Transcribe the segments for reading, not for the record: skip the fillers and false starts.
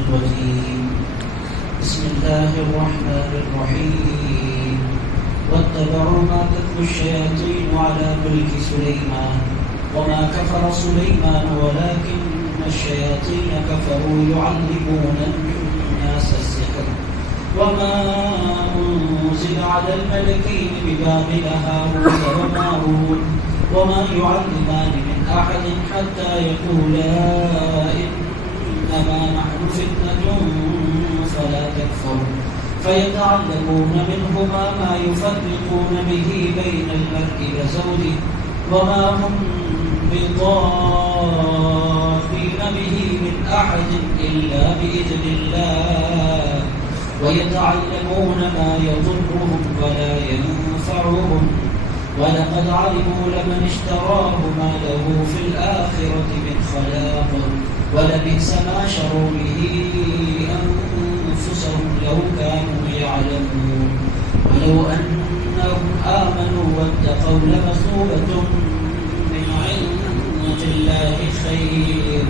الرجيم بسم الله الرحمن الرحيم واتبعوا ما تتلو الشياطين على ملك سليمان وما كفر سليمان ولكن الشياطين كفروا يعلمون الناس السحر وما أنزل على الملكين ببابل هاروت وماروت وما يعلمان من أحد حتى يقولا إنما نحن فتنة فلا تكفر فيتعلمون منهما ما يفرقون به بين المرء وزوجه وما هم بضارين به من أحد إلا بإذن الله ويتعلمون ما يضرهم ولا ينفعهم ولقد علموا لمن اشتراه ما له في الآخرة من خلاق ولبئس ما شروا به أنفسهم لو كانوا يعلمون ولو أنهم آمنوا واتقوا لمثوبة من عند الله خير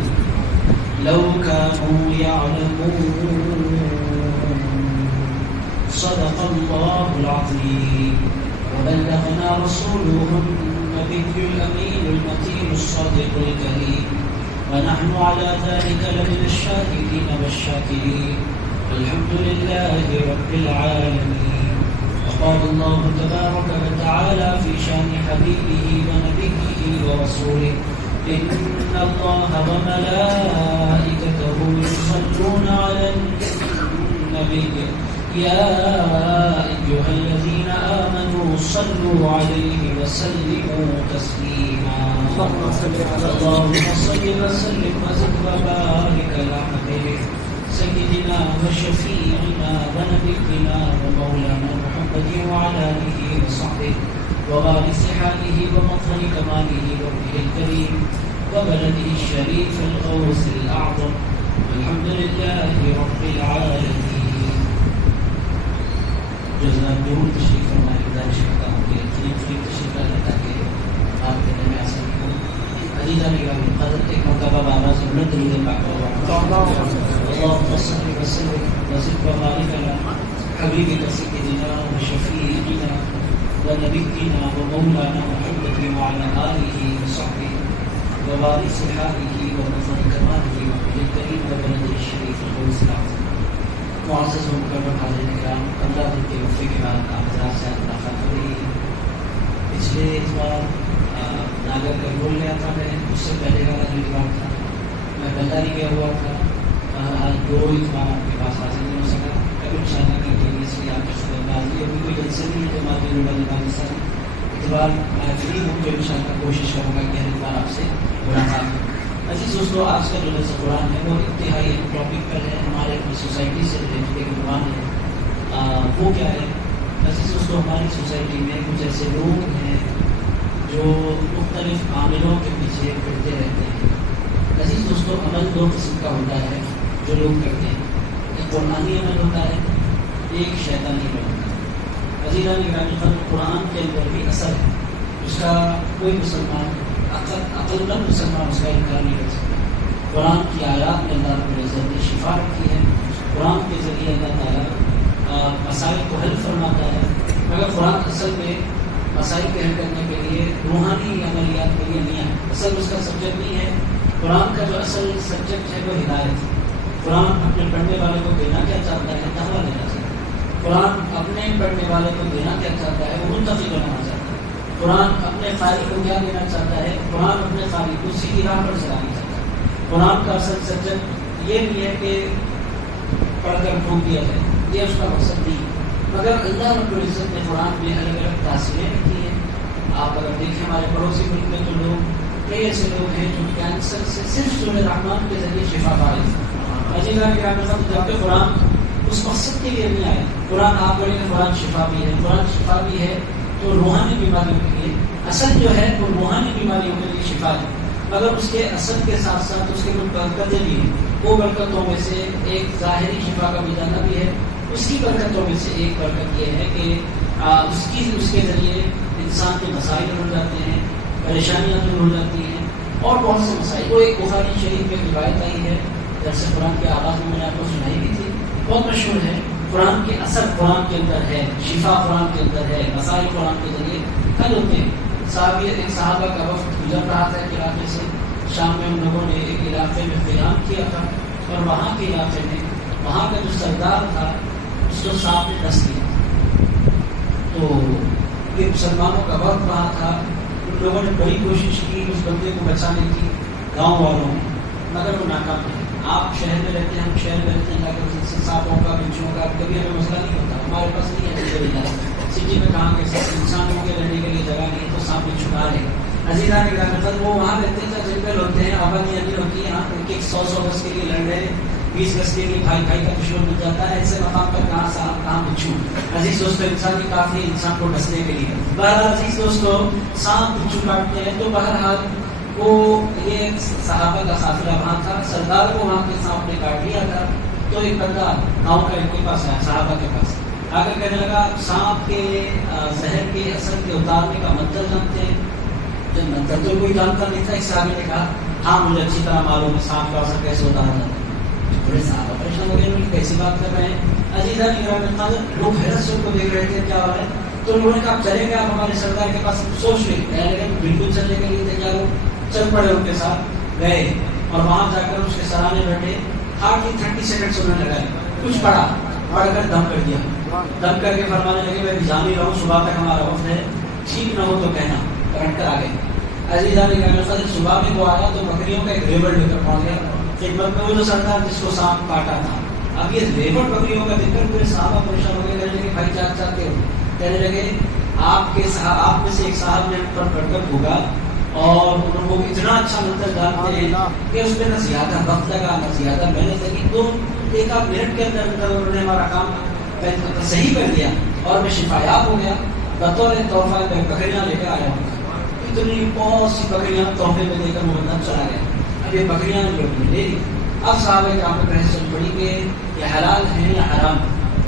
لو كانوا يعلمون صدق الله العظيم وبلغنا رسوله النبي الأمين المتين الصادق الكريم ونحن على ذلك لمن الشاهدين والشاكرين والحمد لله رب العالمين. وقال الله تبارك وتعالى في شأن حبيبه ونبيه ورسوله إن الله وملائكته يصلون على النبي يا أيها الذين آمنوا صلوا عليه وسلموا تسليما اللهم صل وسلم وزد وبارك على حبيبك سيدنا وشفيعنا ونبينا ومولانا محمد وعلى آله وصحبه وغالب صحابه ومظهر كماله وابنه الكريم وبلده الشريف الغوث الأعظم والحمد لله رب العالمين. جزاک ضرور تشریف فرمائے. گزارش کرتا ہوں کہ قریب تشریف لانے تاکہ آپ کے میں آ سکوں. عزیزہ نگرامی قدر ایک مرتبہ بابا سے بلند درود پاک اللهم صل وسلم وزد وبارك على حبيبك سيدنا وشفيعنا ونبينا ومولانا محمد وعلى آله وصحبه وبارك صحابه ومظهر كماله وابنه الكريم وبلده الشريف الغوث الأعظم. معزز و مکرم حاضرین کرام، اللہ کے وفے کے بعد آپ حضرات سے ملاقات ہو رہی ہے. پچھلے اتوار ناگر کا بول گیا تھا میں، اس سے پہلے کا اتوار تھا میں بلداری گیا ہوا تھا. آج دو اتوار آپ کے پاس حاضر نہیں ہو سکا. اب ان شاء اللہ کرتے ہیں اس لیے آپ کی خبر بازی ابھی کوئی جلسے نہیں ہے تو ماضی والی سر اتوار میں فری ہوں تو ان شاء اللہ کوشش کروں گا کہ ہر اتوار آپ سے ملاقات ہو. عزیز دوستو، آج کا جو درس قرآن ہے وہ انتہائی ٹاپک پر ہے، ہمارے اپنی سوسائٹی سے ریلیٹڈ ایک عنوان ہے. وہ کیا ہے عزیز دوستو؟ ہماری سوسائٹی میں کچھ ایسے لوگ ہیں جو مختلف عاملوں کے پیچھے پڑتے رہتے ہیں. عزیز دوستو، عمل دو قسم کا ہوتا ہے جو لوگ کرتے ہیں. ایک قرآنی عمل ہوتا ہے، ایک شیطانی عمل ہوتا ہے. عزیزان گرامی، قرآن کے اندر بھی اثر ہے، اس کا کوئی مسلمان عقل مند مسلمان اس کا انکار نہیں کر سکتا. قرآن کی آیات میں اللہ رب العزت نے شفا رکھی ہے. قرآن کے ذریعے اللہ تعالیٰ مسائل کو حل فرماتا ہے. مگر قرآن اصل میں مسائل کے حل کرنے کے لیے روحانی عملیات کے لیے نہیں ہے. اصل اس کا سبجیکٹ نہیں ہے. قرآن کا جو اصل سبجیکٹ ہے وہ ہدایت ہے. قرآن اپنے پڑھنے والے کو دینا کیا چاہتا ہے؟ تقویٰ دینا چاہتا ہے. قرآن اپنے پڑھنے والے کو دینا کیا چاہتا ہے؟ وہ منتقی بنانا چاہتا ہے. قرآن اپنے قاری کو کیا دینا چاہتا ہے؟ قرآن اپنے قاری کو سیدھی راہ پر چلانا چاہتا ہے. قرآن کا اصل سبجیکٹ یہ نہیں ہے کہ پڑھ کر ٹھوک دیا جائے، یہ اس کا مقصد نہیں. مگر اللہ رب العزت نے قرآن میں الگ الگ تاثیریں رکھی ہیں. آپ اگر دیکھیں ہمارے پڑوسی ملک میں تو لوگ کئی ایسے لوگ ہیں جو کینسر سے صرف سورہ رحمان کے ذریعے شفا پا رہے ہیں. عزیزان گرامی، جبکہ قرآن اس مقصد کے لیے نہیں آیا. قرآن آپ پڑھیں گے قرآن شفا بھی ہے. قرآن شفا بھی ہے تو روحانی بیماریوں کے لیے اصل جو ہے وہ روحانی بیماریوں کے لیے شفا ہے. مگر اس کے اثر کے ساتھ ساتھ اس کے کچھ برکتیں بھی ہیں. وہ برکتوں میں سے ایک ظاہری شفا کا مجانا بھی ہے. اس کی برکتوں میں سے ایک برکت یہ ہے کہ اس کے ذریعے انسان کے مسائل ہو جاتے ہیں، پریشانیاں دور ہو جاتی ہیں اور بہت سے مسائل. وہ ایک بخاری شریف میں روایت آئی ہے درس قرآن کے آغاز میں نے آپ کو سنائی بھی تھی، بہت مشہور ہے. قرآن کے اثر قرآن کے اندر ہے، شفا قرآن کے اندر ہے، مسائل قرآن کے ذریعے حل ہوتے ہیں. ایک صحابہ کا وفد گزر رہا تھا ایک علاقے سے، شام میں ان لوگوں نے ایک علاقے میں قیام کیا تھا، اور وہاں کے علاقے میں وہاں کا جو سردار تھا اس کو سانپ نے ڈس دیا. تو یہ مسلمانوں کا وقت وہاں تھا، ان لوگوں نے بڑی کوشش کی اس بندے کو بچانے کی گاؤں والوں نے، مگر وہ ناکام رہے. آپ شہر میں رہتے ہیں، ہم شہر میں رہتے ہیں، اگر سانپوں کا بچھوؤں کا کبھی ہمیں مسئلہ نہیں ہوتا، ہمارے پاس نہیں ہے. سٹی میں کہاں کے انسانوں کے رہنے کے لیے جگہ نہیں ہے تو سانپ بھی چھپا رہے. عزیزہ نے کہا مطلب وہ وہاں رہتے ہیں جنگل ہوتے ہیں، آبادی نہیں ہوتی ہے، یہاں ایک 100 گز کے لیے لڑ رہے ہیں، 20 گز کے لیے بھائی بھائی کا دشمن مل جاتا ہے. ایسے مقام پر کہاں سانپ کہاں بچھو. عزیز دوستو انسان کی کافی انسان کو ڈسنے کے لیے. بہرحال عزیز دوستو سانپ بچھو کاٹتے ہیں. تو بہرحال وہ یہ صحابہ کا قافلہ وہاں تھا، سردار کو وہاں کے سانپ نے کاٹ لیا تھا. تو ایک بندہ گاؤں کا ان کے پاس آیا، صحابہ کے پاس آ کر کہنے لگا سانپ کے زہر کے اثر کے اتارنے کا منتر جانتے ہیں؟ جب منتر تو کوئی جانتا نہیں تھا. ایک صحابی نے کہا ہاں مجھے اچھی طرح معلوم ہے سانپ کا اثر کیسے اتارا جاتا ہے. بڑے صحابہ پریشان ہو گئے، کیسی بات کر رہے ہیں. عزیزہ لوگ حیرت سے ان کو دیکھ رہے تھے کیا ہو رہا ہے. تو انہوں نے کہا چلیں گے آپ ہمارے سردار کے پاس. سوچ لیں کہنے لگے بالکل چلنے کے لیے تیار ہو. چل پڑے ان کے ساتھ گئے اور وہاں جا کر اس کے سرانے بیٹھے. ہارڈلی 30 سیکنڈ انہوں نے لگائے، کچھ پڑھا، پڑھ کر دم کر دیا. دم کر کے فرمانے لگے میں بھی جان ہی رہا ہوں صبح تک ہمارا وقت ہے، ٹھیک نہ ہو تو کہنا. کرنٹ کر آ گئے. عزیزہ نے کہا صبح میں وہ آیا تو بکریوں کا ایک ریوڑ لے کر پہنچ گیا خدمت میں، وہ جو سردار جس کو سانپ کاٹا تھا. اب یہ ریوڑ بکریوں کا دیکھ کر پورے صحابہ پریشان ہو گئے. کہنے لگے بھائی کیا چاہتے ہو؟ کہنے لگے آپ میں سے ایک صاحب نے پر پڑھ کر بھوگا اور ان کو اتنا اچھا منتر جانتے ہیں کہ اس میں نہ زیادہ وقت لگا نہ زیادہ محنت لگی. تو ایک آدھ منٹ کے اندر انہوں نے ہمارا کام صحیح کر دیا اور میں شفایاب ہو گیا. بطور تحفہ میں بکریاں لے کر آیا ہوں. اتنی بہت سی بکریاں تحفے میں دے کر وہ بندہ چلا گیا. اب یہ بکریاں لوگ نے لے لی. اب صحابہ کے آپ میں بحث چل پڑی کہ یہ حلال ہے یا حرام،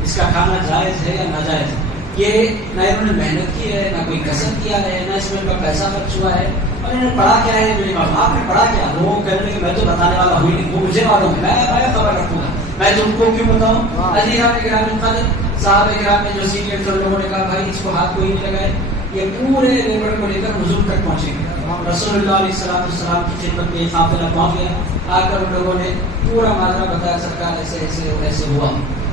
اس کا کھانا جائز ہے یا ناجائز. یہ نہ انہوں نے محنت کی ہے، نہ کوئی کسب کیا ہے، نہ اس میں ان کا پیسہ خرچ ہوا ہے. اور انہوں نے پڑھا کیا ہے؟ میرے آپ نے پڑھا کیا؟ وہ کہنے لگے میں تو بتانے والا ہوں نہیں، وہ مجھے معلوم ہے، میں خبر رکھوں گا، میں تم کو کیوں بتاؤں. عزیزہ نے کرام صاحب کرام میں جو سینئر تھے لوگوں نے کہا بھائی اس کو ہاتھ کوئی نہیں لگائے، یہ پورے لیبر کو لے کر حضور تک پہنچے گے. رسول اللہ علیہ السلام کی خدمت میں قافلہ پہنچ گیا. آ کر ان لوگوں نے پورا ماجرا بتایا، سرکار ایسے ایسے ایسے ہوا.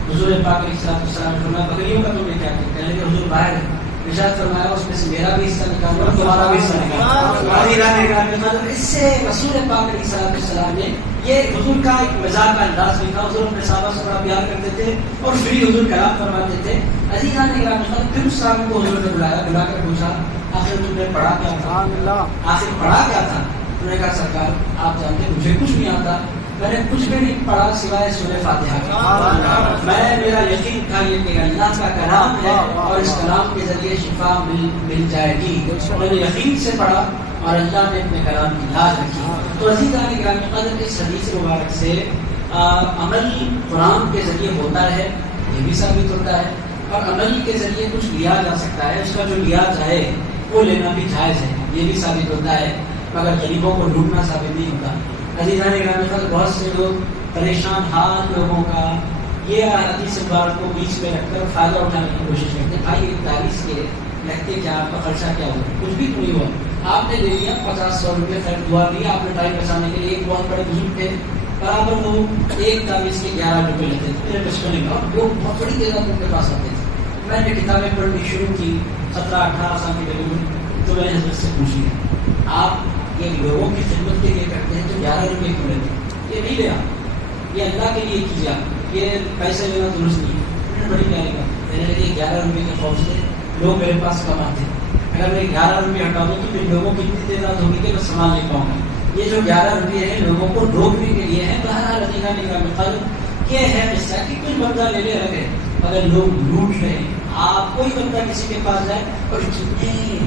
حضور پاک علیہ السلام نے فرمایا بکریوں کا تم نے کیا کیا؟ کہنے لگے حضور باہر ہے. ارشاد فرمایا اس میں سے میرا بھی حصہ نکالو اور تمہارا بھی حصہ نکالو. اس سے رسول پاک علیہ السلام نے یہ حضور کا ایک مزاح کا انداز بھی تھا. حضور اپنے صحابہ سے بڑا پیار کرتے تھے اور فری حضور کلام فرماتے تھے. عزیزہ نے پھر اس صاحب کو حضور نے بلا کر پوچھا آخر تم نے پڑھا کیا تھا؟ آخر پڑھا کیا تھا؟ انہوں نے کہا سرکار آپ جانتے مجھے کچھ نہیں آتا، میں نے کچھ بھی نہیں پڑھا سوائے سورہ فاتحہ کا. میرا یقین تھا یہ کہ اللہ کا کلام ہے اور اس کلام کے ذریعے شفا مل جائے گی. میں نے یقین سے پڑھا اور اللہ نے اپنے کلام کی لاج رکھی. تو عزیزان گرامی قدر اس حدیث مبارک سے عمل قرآن کے ذریعے ہوتا ہے یہ بھی ثابت ہوتا ہے، اور عمل کے ذریعے کچھ لیا جا سکتا ہے، اس کا جو لیا جائے وہ لینا بھی جائز ہے، یہ بھی ثابت ہوتا ہے، مگر غریبوں کو ڈھونڈنا ثابت نہیں ہوتا. عزیزان گرامی بہت سے لوگ پریشان حال لوگوں کا یہ حدیث مبارک کو بیچ میں رکھ کر فائدہ اٹھانے کی کوشش کرتے ہیں. بھائی ایک تاریخ کے لگتے کیا آپ کا خرچہ کیا ہوا؟ کچھ بھی تو نہیں ہوا. آپ نے دے دیا 50-100 روپئے خیر دعا دیا آپ نے ٹائم بچانے کے لیے. ایک بہت بڑے بزرگ تھے برابر وہ ایک تاریخ کے 11 روپئے لیتے تھے. میرے بچپنے میں وہ بہت بڑی تعداد ان کے پاس آتے تھے. میں نے کتابیں پڑھنی شروع کی 17-18 سال کی عمر میں. تو میں نے حضرت سے پوچھی آپ یہ لوگوں کی خدمت کے لیے کرتے ہیں تو 11 روپئے کیوں لیتے ہیں؟ یہ نہیں لیا، یہ اللہ کے لیے کیجیے، یہ پیسے لینا درست نہیں. میں نے بڑی پیاری بات میں نے لگی 11 روپئے کے خوف سے لوگ میرے پاس کم آتے ہیں. اگر میں 11 روپئے ہٹا دوں تو پھر لوگوں کی اتنی تعداد ہوگی کہ میں سامان لے پاؤں گا. یہ جو 11 روپئے ہیں لوگوں کو روکنے کے لیے ہے. بہرحال عزیزہ نگرامی یہ ہے قصہ کہ کوئی بندہ لے رکھے اگر لوگ لوٹ رہے ہیں. آپ کوئی بندہ کسی کے پاس جائے اور جتنے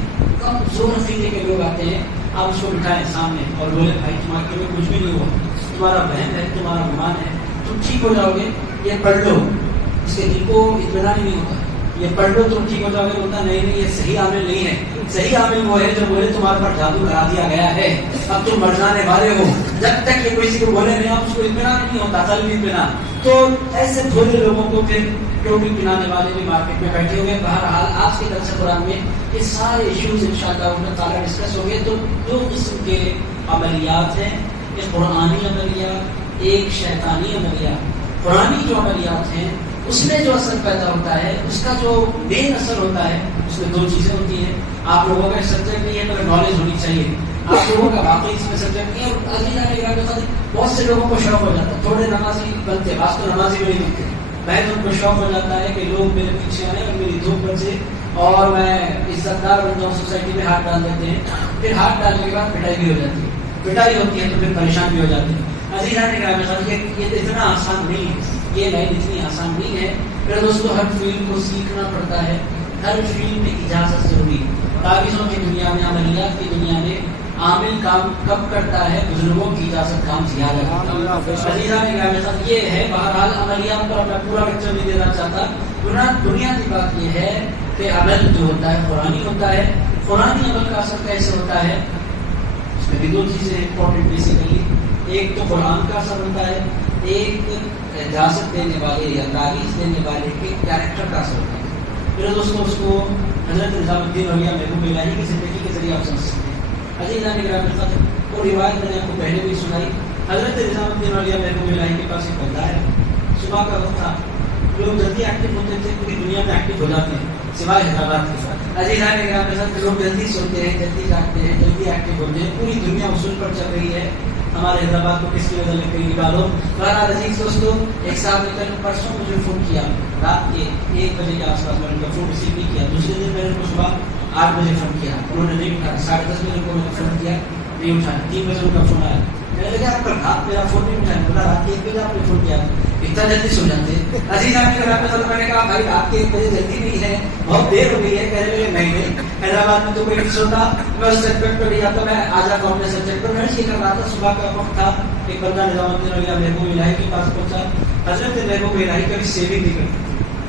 کم زور عقیدے کے لوگ آتے ہیں آپ اس کو بٹھائیں سامنے اور بولے بھائی تمہارے لیے کچھ بھی نہیں ہوا، تمہارا بہن ہے، تمہارا گمان ہے، تم ٹھیک ہو جاؤ گے، یہ پڑھ لو. اس کے دل کو اطمینان ہی نہیں ہوتا. یہ پڑھ لو تم ٹھیک ہو جاؤ گے، بولتا نہیں یہ صحیح عامل نہیں ہے. صحیح عامل وہ ہے جو بولے تمہارے پر جادو کرا دیا گیا ہے، اب تم مر جانے والے ہو. جب تک یہ کسی کو بولے نہیں آپ اس کو اطمینان نہیں ہوتا، قلبی اطمینان. تو ایسے تھوڑے لوگوں کو پھر ٹوپی پہنانے والے بھی مارکیٹ میں بیٹھے ہوئے. بہرحال آج کے درس قرآن میں یہ سارے ایشوز انشاءاللہ تعالیٰ ڈسکس ہو گئے. تو دو قسم کے عملیات ہیں، ایک قرآنی عملیات، ایک شیطانی عملیات. قرآنی جو عملیات ہیں اس میں جو اثر پیدا ہوتا ہے، اس کا جو مین اثر ہوتا ہے، اس میں دو چیزیں ہوتی ہیں. آپ لوگوں کا سبجیکٹ نہیں ہے مگر نالج ہونی چاہیے. آپ لوگوں کا واقعی اس میں سبجیکٹ نہیں ہے. بہت سے لوگوں کو شوق ہو جاتا ہے، تھوڑے نمازی بنتے، آج تو نمازی بھی نہیں بنتے، میں ان کو شوق ہو جاتا ہے کہ لوگ میرے پیچھے آئے اور میری دھوپ بچے اور میں عزت دار بن جاؤں، سوسائٹی میں ہاتھ ڈال دیتے ہیں. پھر ہاتھ ڈالنے کے بعد پٹائی بھی ہو جاتی ہے، پٹائی ہوتی ہے تو پھر پریشان بھی ہو جاتے ہیں. یہ اتنا آسان نہیں ہے، یہ لائن اتنی آسان نہیں ہے. میرے دوستوں ہر فیلڈ کو سیکھنا پڑتا ہے، ہر فیلڈ میں اجازت ضروری ہے. تعویذوں کی دنیا میں، عملیات کی دنیا میں عامل کام کب کرتا ہے؟ بزرگوں کی اجازت کام زیادہ کرتا ہے. یہ ہے. بہرحال عملیات پر میں پورا لیکچر نہیں دینا چاہتا. بنیادی بات یہ ہے کہ عمل جو ہوتا ہے قرآنی ہوتا ہے. قرآنی عمل کا اثر کیسے ہوتا ہے؟ اس میں بھی دو چیزیں امپورٹنٹ بیسیکلی. ایک تو قرآن کا اثر ہوتا ہے، ایک اجازت دینے والے یا تعویذ دینے والے کے کیریکٹر کا اثر ہوتا ہے. میرے دوستوں اس کو حضرت نظام الدین اولیاء محبوب الہی کی زندگی کے ذریعے آپ سمجھ سکتے ہیں. عزیزان گرامی، وہ روایت میں نے آپ کو پہلے بھی سنائی. حضرت نظام الدین اولیاء محبوب الہی کے پاس ایک بندہ ہے. صبح کا وقت تھا، لوگ جلدی ایکٹیو ہوتے تھے، پوری دنیا میں ایکٹیو ہو جاتے ہیں سوائے حیدرآباد کے ساتھ. عزیزان گرامی، لوگ جلدی سوتے ہیں، جلدی جاگتے ہیں، جلدی ایکٹیو ہوتے ہیں. پوری دنیا اصول پر چل رہی ہے. ہمارے حیدرآباد کو کس کی وجہ لگ گئی نکالو. بہرحال عزیز دوستوں، ایک صاحب نے کل پرسوں مجھے فون کیا رات کے 1 بجے کے آس پاس. میں نے ان کا فون ریسیو نہیں کیا. دوسرے دن میں نے ان کو صبح 8 بجے فون کیا، انہوں نے نہیں اٹھایا. 10:30 بجے کو میں نے فون کیا، نہیں اٹھایا. 3 بجے ان کا فون آیا. میں نے کہا آپ کا رات میرا فون نہیں اٹھایا. بولا رات کے 1 بجے آپ نے فون کیا، اتنا جلدی سو جاتے. عزیز میں نے کہا بھائی رات کے 1 بجے جلدی نہیں ہے، بہت دیر ہو گئی ہے. کہنے لگے نہیں، حیدرآباد میں تو کوئی نہیں سوتا، میں اس سبجیکٹ پر نہیں جاتا، میں آ جاتا ہوں اپنے سبجیکٹ پر. میں یہ کر رہا تھا. صبح کا وقت تھا، ایک بندہ نظام الدین اولیاء محبوب الہی کے پاس پہنچا. حضرت محبوب الہی کبھی سیونگ نہیں کرتی.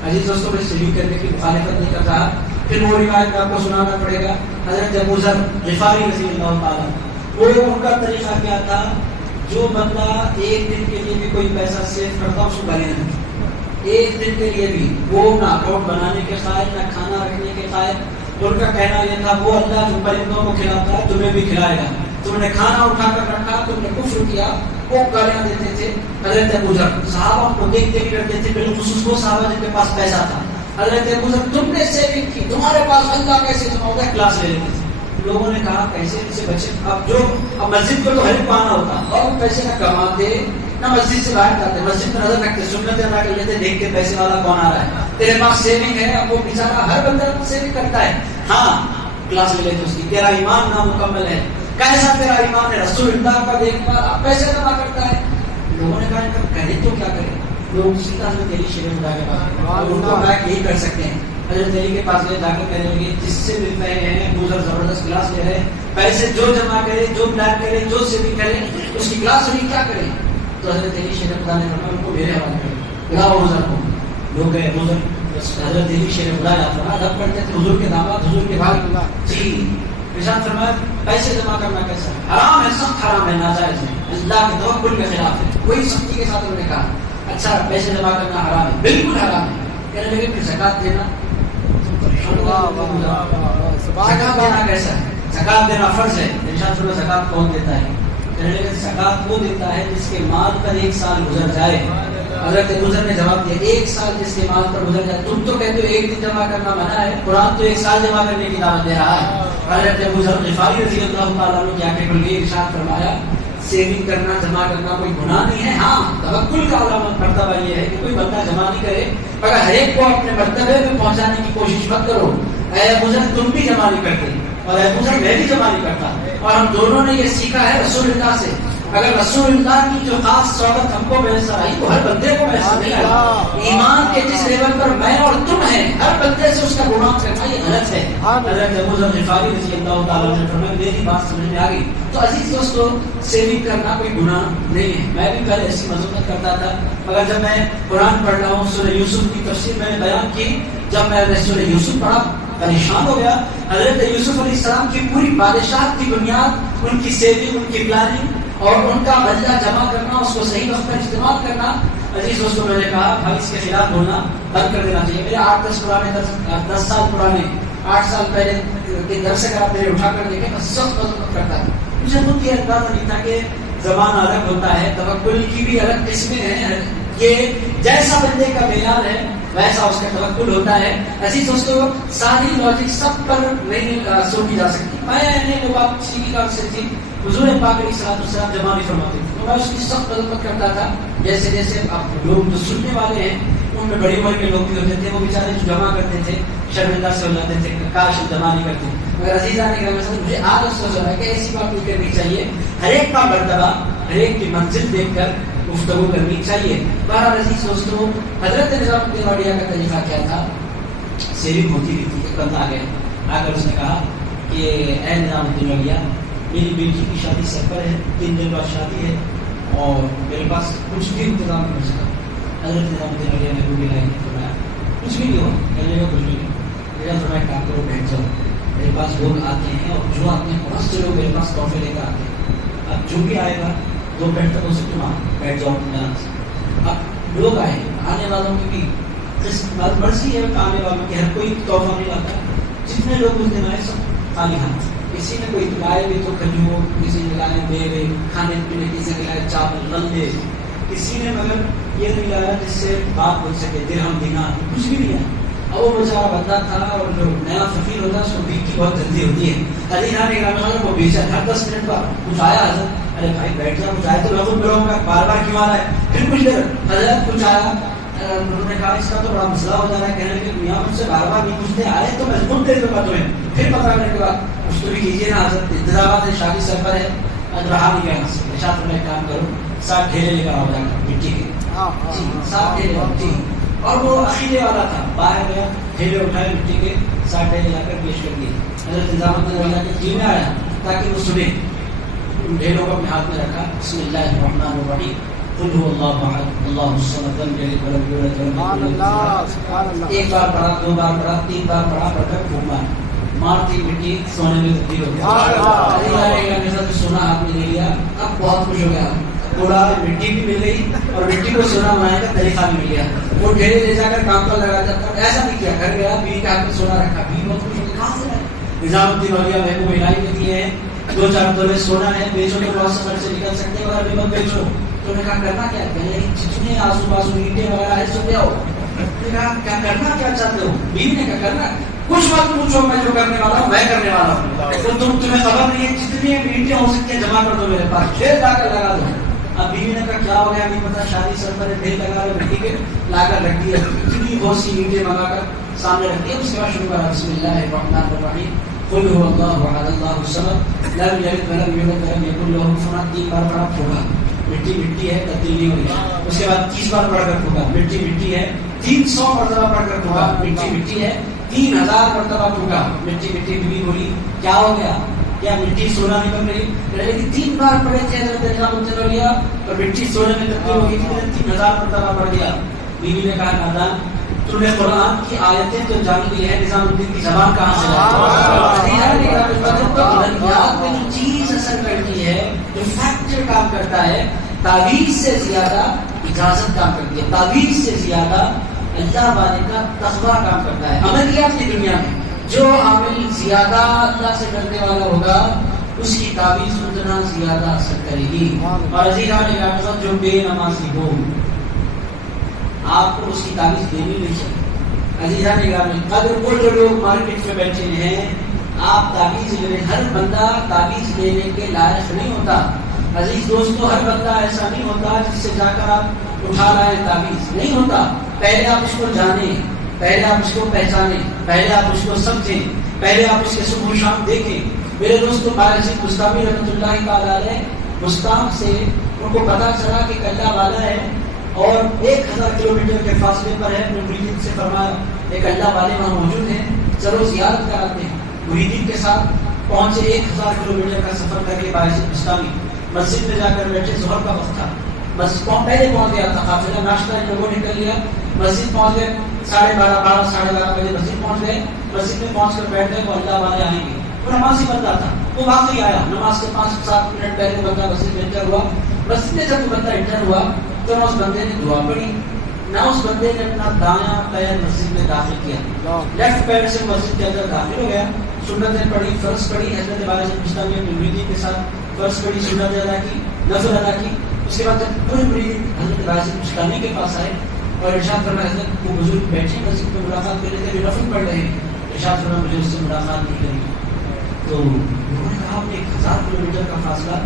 عزیز دوستوں، میں سیونگ کرنے کی مخالفت نہیں کر رہا. پھر وہ روایت آپ کو سنانا پڑے گا. حضرت ابو ذر غفاری رضی اللہ تعالیٰ، وہ ان کا طریقہ کیا تھا؟ جو بندہ ایک دن کے لیے بھی کوئی پیسہ سیو کرتا اس کو گالی نہیں دیتا. ایک دن کے لیے بھی وہ نہ اکاؤنٹ بنانے کے قائل، نہ کھانا رکھنے کے قائل. ان کا کہنا یہ تھا وہ اللہ جو پرندوں کو کھلاتا ہے تمہیں بھی کھلائے گا. تم نے کھانا اٹھا کر رکھا، تم نے کفر کیا، وہ گالیاں دیتے تھے. حضرت ابو ذر صحابہ کو دیکھتے ہی ڈرتے تھے، بالخصوص وہ صحابہ جن کے پاس پیسہ تھا. حضرت ابو ذر تم نے سیونگ کی، تمہارے پاس اللہ کیسے جمع ہوگا؟ کلاس لے لیتے تھے. لوگوں نے کہا کیسے سے بچے، اب مسجد کو تو ہر ایک آنا ہوتا، اور پیسے نہ کماتے نہ مسجد سے باہر جاتے، مسجد میں نظر رکھتے، سنت ادا کر لیتے، دیکھتے پیسے والا کون آ رہا ہے. تیرے پاس سیونگ ہے، اب وہ بیچارہ ہر بندہ سیونگ کرتا ہے. ہاں کلاس لے لیتے اس کی. تیرا ایمان نامکمل ہے. کیسا تیرا ایمان ہے؟ رسول اللہ کا دیکھ بھال، اب پیسے جمع کرتا ہے. لوگوں نے کہا کریں تو کیا کریں؟ لوگ سیدھا سے تیری شیر خدا کے پاس، اور ان کو بیک یہی کر سکتے ہیں. حضرت علی کے پاس گئے، جا کے کہنے لگے جس سے مل رہے ہیں گزر زبردست کلاس لے رہے ہیں، پیسے جو جمع کرے، جو پلان کرے، جو سیونگ کرے، اس کی کلاس ہوئی کیا کریں؟ تو حضرت علی شیر خدا نے فرمایا ان کو میرے حوالے کرے، بلاؤ حضور کو. لوگ گئے حضور. حضرت علی شیر خدا یاد رہا رب پڑھتے تھے، حضور کے داماد، حضور کے بھائی. جی ارشاد فرمایا پیسے جمع کرنا کیسا ہے؟ حرام ہے، سخت حرام ہے، ناجائز ہے، اللہ کے توکل کے خلاف ہے. وہی سختی کے ساتھ انہوں نے کہا اچھا پیسے جمع کرنا حرام ہے، بالکل حرام ہے. کہنے لگے پھر زکات دینا. زکات دینا کیسا ہے؟ زکات دینا فرض ہے. ارشاد فرمایا زکات کون دیتا ہے؟ کہنے لگے زکات وہ دیتا ہے جس کے مال پر 1 سال گزر جائے. حضرت گزر نے جواب دیا 1 سال جس کے مال پر گزر جائے. تم تو کہتے ہو 1 دن جمع کرنا منع ہے، قرآن تو 1 سال جمع کرنے کی دعوت دے رہا ہے. حضرت ابو ذر غفاری رضی اللہ تعالیٰ عنہ کی آنکھیں کھل گئی. ارشاد فرمایا سیونگ کرنا، جمع کرنا کوئی گناہ نہیں ہے. ہاں توکل کا علامت مرتبہ یہ ہے کہ کوئی بندہ جمع نہیں کرے، مگر ہر ایک کو اپنے مرتبے میں پہنچانے کی کوشش مت کرو. اے ابو ذر تم بھی جمع نہیں کرتے، اور ابو ذر میں بھی جمع نہیں کرتا، اور ہم دونوں نے یہ سیکھا ہے رسول اللہ سے. اگر رسول اللہ کی جو خاص صحبت ہم کو میسر آئی تو ہر بندے کو میسر نہیں آئی. ایمان کے جس لیول پر میں اور تم ہیں، ہر بندے سے اس کا گناہ کرنا یہ غلط ہے. حضرت ابو ذر غفاری رضی اللہ تعالیٰ عنہ نے فرمایا میری بات سمجھ میں آ گئی. تو عزیز دوستو سیونگ کرنا کوئی گناہ نہیں ہے. میں بھی پہلے ایسی مذمت کرتا تھا، مگر جب میں قرآن پڑھ رہا ہوں، سورہ یوسف کی تفسیر میں نے بیان کی جب میں نے سورہ یوسف پڑھا پریشان ہو گیا. حضرت یوسف علیہ السلام کی پوری بادشاہت کی بنیاد ان کی سیونگ، ان کی پلاننگ اور ان کا بدلہ جمع کرنا، اس کو صحیح وقت پر استعمال کرنا. عزیز دوستوں میں نے کہا بھائی اس کے خلاف بولنا بند کر دینا چاہیے. میرے 10 سال پرانے 8 سال پہلے کے درس اگر آپ میرے اٹھا کر دیکھیں میں سخت مذمت کرتا تھا. مجھے خود یہ اندازہ نہیں تھا کہ زبان الگ ہوتا ہے، توکل کی بھی الگ قسمیں ہیں. یہ جیسا بندے کا معیار ہے ویسا اس کا توکل ہوتا ہے. عزیز دوستوں ساری لاجک سب پر نہیں سوچی جا سکتی. میں نے وہ بات سیکھی کا سے تھی حضور پاک علیہ السلام جمع نہیں فرماتے تھے تو میں اس کی سخت مذمت کرتا تھا. جیسے جیسے آپ لوگ جو سننے والے ہیں ان میں بڑی عمر کے لوگ بھی ہوتے تھے، وہ بیچارے جو جمع کرتے تھے شرمندہ سے ہو جاتے تھے، کاش جمع نہیں کرتے. مگر عزیزان نے مجھے آج افسوس ہو رہا ہے کہ ایسی بات نہیں کرنی چاہیے. ہر ایک کا مرتبہ ہر ایک کی منزل دیکھ کر گفتگو کرنی چاہیے. بہرحال عزیز دوستوں حضرت نظام الدین اولیاء کا طریقہ کیا تھا؟ سیونگ ہوتی رہی تھی. ایک بندہ آ گیا، آ کر اس نے کہا کہ اے نظام الدین اولیاء میری بیٹی کی شادی سر پر ہے، 3 دن بعد شادی ہے اور میرے پاس کچھ بھی انتظام نہیں ہو سکا. حضرت نظام الدین اولیاء نے کوئی لائن فرمایا کچھ بھی نہیں ہوا، کہنے کا کچھ بھی نہیں. میرا فرمایا کام کرو بیٹھ جاؤ، میرے پاس لوگ آتے ہیں اور جو آتے ہیں بہت سے لوگ میرے پاس تحفے لے کر آتے ہیں. اب جو بھی آئے گا 2 گھنٹے تک اسے تم بیٹھ جاؤ اطمینان سے. اب لوگ آئے آنے والوں کی بھی مرضی ہے، آنے والوں کی ہر کوئی تحفہ نہیں لاتا. جتنے لوگ اس دن آئے سب خالی ہاتھ. کسی نے کوئی لائے بھی تو کھجور، کسی نے لائے میوے کھانے پینے، کسی نے لائے چاول غلے، کسی نے مگر یہ نہیں لایا جس سے بات بول سکے درہم دینار، کچھ بھی نہیں آیا. اب وہ بیچارہ بندہ تھا اور جو نیا فقیر ہوتا ہے اس کو بھیک کی بہت جلدی ہوتی ہے. علی خان نے وہ بیچا ہر 10 منٹ بعد کچھ آیا حضرت، ارے بھائی بیٹھ جا، کچھ آئے تو میں خود بلاؤں گا، بار بار کیوں آ رہا ہے. پھر کچھ دیر حضرت کچھ آیا، انہوں نے کہا اس کا تو بڑا مسئلہ ہو جا رہا ہے. کہنے لگے میاں مجھ سے بار بار نہیں پوچھتے، آئے تو میں خود دے دوں گا تمہیں. پھر پتا کرنے کے بعد اس کو بھی کیجیے نا حضرت، انتظامات ہے، شادی سر پر ہے، رہا نہیں گیا سے. شاید میں کام کروں 7 ڈھیلے لے کر آؤ جا کر مٹی کے، جی 7 ڈھیلے مٹی. اور وہ عقیدے والا تھا، باہر گیا ڈھیلے اٹھائے مٹی کے 7 ڈھیلے لا کر پیش کر دیے. حضرت نظام الدین اولیاء کے دل میں آیا تاکہ وہ سنے. ان ڈھیلوں کو اپنے ہاتھ میں رکھا، بسم اللہ الرحمن الرحیم، قل هو اللہ احد اللہ الصمد لم یلد ولم یولد ولم یکن له. ایک بار پڑھا، 2 بار پڑھا، 3 بار پڑھا، پڑھ کر پھونک مارا، مارتی مٹی سونے میں تبدیل ہو گیا. سونا ہاتھ میں لے لیا، اب بہت خوش ہو گیا. تھوڑا مٹی بھی مل گئی اور مٹی کو سونا بنانے کا طریقہ بھی مل گیا. وہ ڈھیلے لے جا کر کام پر لگا جاتا. ایسا نہیں کیا، گھر گیا بیوی کے ہاتھ میں سونا رکھا، بیوی بہت خوش ہو گئی. کہاں سے ہے؟ نظام الدین اولیاء محبوب الہی کے لیے 2-4 تولے سونا ہے، بیچو تو بہت سفر سے نکل سکتے ہیں، اور مت بیچو. تو نے کہا کرنا کیا ہے؟ جتنے آسو پاسو اینٹیں وغیرہ ہے سب لے آؤ. نے کہا کیا کرنا کیا چاہتے ہو؟ بیوی نے کہا کرنا کچھ مت پوچھو، میں جو کرنے والا ہوں میں کرنے والا ہوں. تو تمہیں خبر نہیں ہے، جتنی اینٹیں ہو سکتی ہیں جمع کر دو میرے پاس، ڈھیر لا کر لگا دو. اب بیوی نے کہا کیا ہو گیا نہیں پتا، شادی سر پر ڈھیر لگا رہے مٹی کے، لا کر رکھ دیا. اتنی بہت سی اینٹیں منگا کر سامنے رکھ دیا. اس کے بعد شروع کرا بسم اللہ الرحمن الرحیم، قل هو اللہ احد اللہ الصمد لم یلد ولم یولد ولم یکن له کفوا احد. 3 بار پڑھا، پھونکا، مٹی مٹی ہے، تبدیل نہیں ہوئی. اس کے بعد 30 بار پڑھ کر پھونکا، مٹی مٹی ہے. 300 مرتبہ پڑھ کر پھونکا، مٹی مٹی ہے. 3000 مرتبہ پھونکا، مٹی مٹی. بیوی بولی کیا ہو گیا؟ کیا مٹی سونا نکل رہی؟ لیکن 3 بار پڑھے تھے حضرت نظام الدین اولیاء اور مٹی سونے میں تبدیل ہو گئی تھی. 3000 مرتبہ پڑھ دیا. بیوی نے کہا نادان تم نے قرآن کی آیتیں تو جان لی ہے، نظام الدین کی زبان کہاں سے میں جو چیز اثر کرتی ہے، جو فیکٹر کام کرتا ہے، تعویذ سے زیادہ اجازت کام کرتی ہے، تعویذ سے زیادہ اللہ والے کا تقویٰ کام کرتا ہے. عملیات کی دنیا میں جو عامل زیادہ اللہ سے ڈرنے والا ہوگا اس کی تعویذ اتنا زیادہ اثر کرے گی. اور عزیزان جو بے نمازی ہو آپ کو اس کی تعویذ دینی نہیں چاہیے. عزیزان اگر وہ جو لوگ مارکیٹ میں بیٹھے ہیں، آپ تعویذ لے، ہر بندہ تعویذ لینے کے لائق نہیں ہوتا. عزیز دوستو ہر بندہ ایسا نہیں ہوتا جس سے جا کر آپ اٹھا لائے، تعویذ نہیں ہوتا. پہلے آپ اس کو جانیں، پہلے آپ اس کو پہچانیں، پہلے آپ اس کو سمجھیں، پہلے آپ اس کے صبح و شام دیکھیں. میرے دوستو بارشی مستامی رحمۃ اللہ تعالیٰ علیہ مستام سے ان کو پتا چلا کہ اللہ والا ہے اور 1000 کلومیٹر کے فاصلے پر ہے. مریدین سے فرمایا ایک اللہ والے وہاں موجود ہیں، چلو زیارت کراتے ہیں. مریدین کے ساتھ پہنچے، 1000 کلومیٹر کا سفر کر کے بارشی مستامی مسجد میں جا کر بیٹھے. ظہر کا وقت تھا، مسجد پہلے پہنچ گیا تھا قافلہ، ناشتہ لوگوں نے کر لیا، مسجد پہنچ گئے 12:30 ساڑھے 12 بجے مسجد پہنچ گئے، مسجد میں پہنچ کر بیٹھ گئے تو اللہ والے آئیں گے. وہ نمازی بندہ تھا، وہ واقعی آیا، نماز کے 5-7 منٹ پہلے بندہ مسجد میں انٹر ہوا. مسجد میں جب بندہ انٹر ہوا تو نہ اس بندے نے دعا پڑھی، نہ اس بندے نے اپنا دایاں پیر مسجد میں داخل کیا، لیفٹ پیر سے مسجد کے اندر داخل ہو گیا. سنتیں پڑھی، فرض پڑھی، حضرت بالاجی بستانی اپنی مریدی کے ساتھ فرض پڑھی، سنت ادا کی، نفل ادا کی. اس کے بعد جب پوری مریدی حضرت بالاجی بستانی کے پاس آئے اور ارشاد فرمایا، حضرت وہ بزرگ بیٹھے مسجد میں ملاقات کرنے کے لیے نفل پڑھ رہے ہیں، ارشاد فرمایا مجھے اس سے ملاقات نہیں کرنی. تو انہوں نے کہا آپ نے 1000 کلومیٹر کا فاصلہ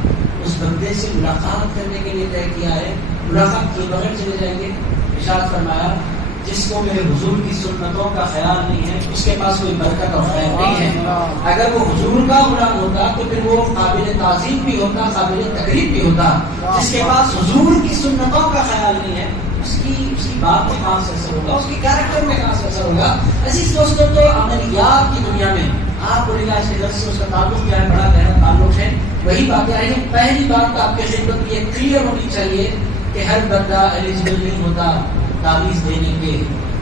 اس بندے سے ملاقات کرنے کے لیے طے کیا ہے، ملاقات کیے بغیر چلے جائیں گے؟ ارشاد فرمایا جس کو میرے حضور کی سنتوں کا خیال نہیں ہے اس کے پاس کوئی برکت اور خیر نہیں ہے. اگر وہ حضور کا غلام ہوتا تو پھر وہ قابل تعظیم بھی ہوتا، قابل تقریب بھی ہوتا. جس کے پاس حضور کی سنتوں کا خیال نہیں ہے اس کی بات میں کہاں سے اثر ہوگا، اس کی کیریکٹر میں کہاں سے اثر ہوگا. عزیز دوستوں، تو عملیات کی دنیا میں آپ کو آج کے درس سے اس کا تعلق کیا ہے، بڑا گہرا تعلق ہے. وہی باتیں آئی ہیں. پہلی بات آپ کے خدمت میں یہ کلیئر ہونی چاہیے کہ ہر بندہ ایلیجبل نہیں ہوتا تعویذ دینے کے.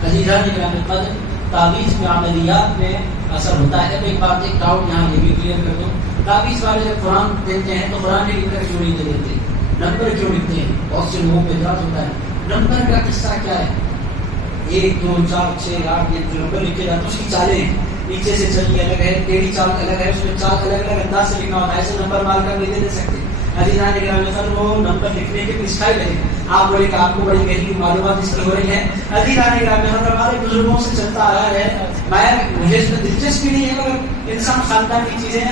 عزیزان گرامی قدر، تعویذ میں عملیات میں اثر ہوتا ہے. ایک بات، ایک ڈاؤٹ یہاں یہ بھی کلیئر کر دو، تعویذ والے جب قرآن دیتے ہیں تو قرآن لکھ کر کیوں نہیں دے دیتے، نمبر کیوں لکھتے ہیں؟ بہت سے لوگوں کو اعتراض ہوتا ہے. نمبر کا قصہ کیا ہے؟ 1 2 4 6 8 یہ جو نمبر لکھے جاتے ہیں اس کی چالیں ہیں، نیچے سے چلی الگ ہے، ٹیڑھی چال الگ ہے، اس میں چال الگ الگ انداز سے لکھنا ہوتا ہے. ایسے نمبر مار کر نہیں دے سکتے. عزیزان گرامی قدر، وہ نمبر لکھنے کے اسٹائل ہے. آپ بولے کہ آپ کو بڑی گہری معلومات اس کی ہو رہی ہے. عزیزان گرامی قدر، ہمارے بزرگوں سے چلتا آ رہا ہے. مجھے اس میں دلچسپی نہیں ہے مگر انسان خاندان کی چیزیں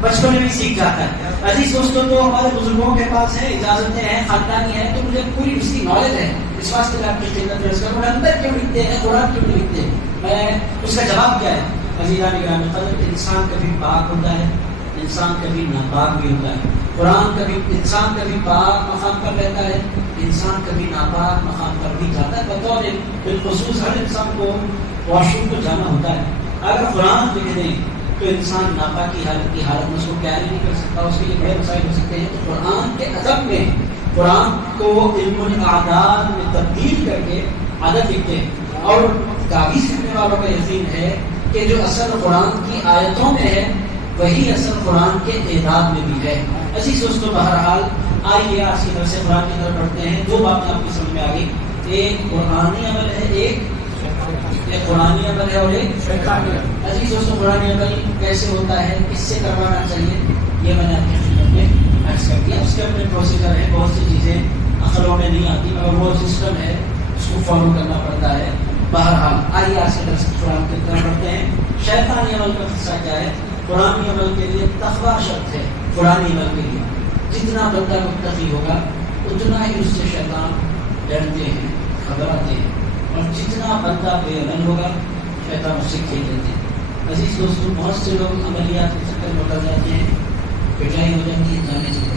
بچپن میں بھی سیکھ جاتا ہے. عزیز دوستوں، تو ہمارے بزرگوں کے پاس ہے، اجازتیں ہیں، خاندانی ہے، تو مجھے پوری اس کی نالج ہے. اس واسطے میں آپ کی خدمت پیش کروں. نمبر کیوں لکھتے ہیں، قرآن کیوں نہیں لکھتے؟ میں اس کا جواب کیا ہے؟ عزیزان گرامی قدر، انسان کبھی پاک ہوتا ہے، انسان کبھی ناپاک بھی ہوتا ہے. انسان کبھی پاک مقام پر رہتا ہے، انسان کبھی ناپاک مقام پر بھی جاتا ہے. بطور بالخصوص ہر انسان کو واش روم کو جانا ہوتا ہے. اگر قرآن لکھ دیں تو انسان ناپاک کی حالت میں اس کو کیری نہیں کر سکتا، اس کے لیے بڑے مسائل ہو سکتے ہیں. تو قرآن کے ادب میں قرآن کو علم الاعداد میں تبدیل کر کے ادب لکھتے ہیں. اور تعویذ کرنے والوں کا یقین ہے کہ جو اصل قرآن کی آیتوں میں ہے وہی اصل قرآن کے اعداد میں بھی ہے. عزیز دوستوں، بہرحال آئیے آج کی طرف سے قرآن کی طرف پڑھتے ہیں. 2 باتیں آپ کی سمجھ میں آ گئی، ایک قرآنی عمل ہے، ایک قرآنی عمل ہے اور ایک شیطانی عمل. عزیز دوستوں، قرآنی عمل کیسے ہوتا ہے، کس سے کروانا چاہیے، یہ میں نے آپ کی خدمت میں عرض کر دیا. اس کے اپنے پروسیجر ہے، بہت سی چیزیں عقلوں میں نہیں آتی مگر وہ سسٹم ہے، اس کو فالو کرنا پڑتا ہے. بہرحال آئیے آج کی طرف سے قرآن کی طرف پڑھتے ہیں. شیطانی عمل کا قصہ کیا ہے؟ قرآنی عمل کے لیے تقویٰ شرط ہے. قرآنی عمل کے لیے جتنا بندہ متقی ہوگا اتنا ہی اس سے شیطان ڈرتے ہیں، گھبراتے ہیں، اور جتنا بندہ بے عمل ہوگا شیطان اس سے کھیل لیتے ہیں. عزیز دوستوں، بہت سے لوگ عملیات کے چکر میں اتر جاتے ہیں، پٹائی ہو جاتی ہے، جانے سے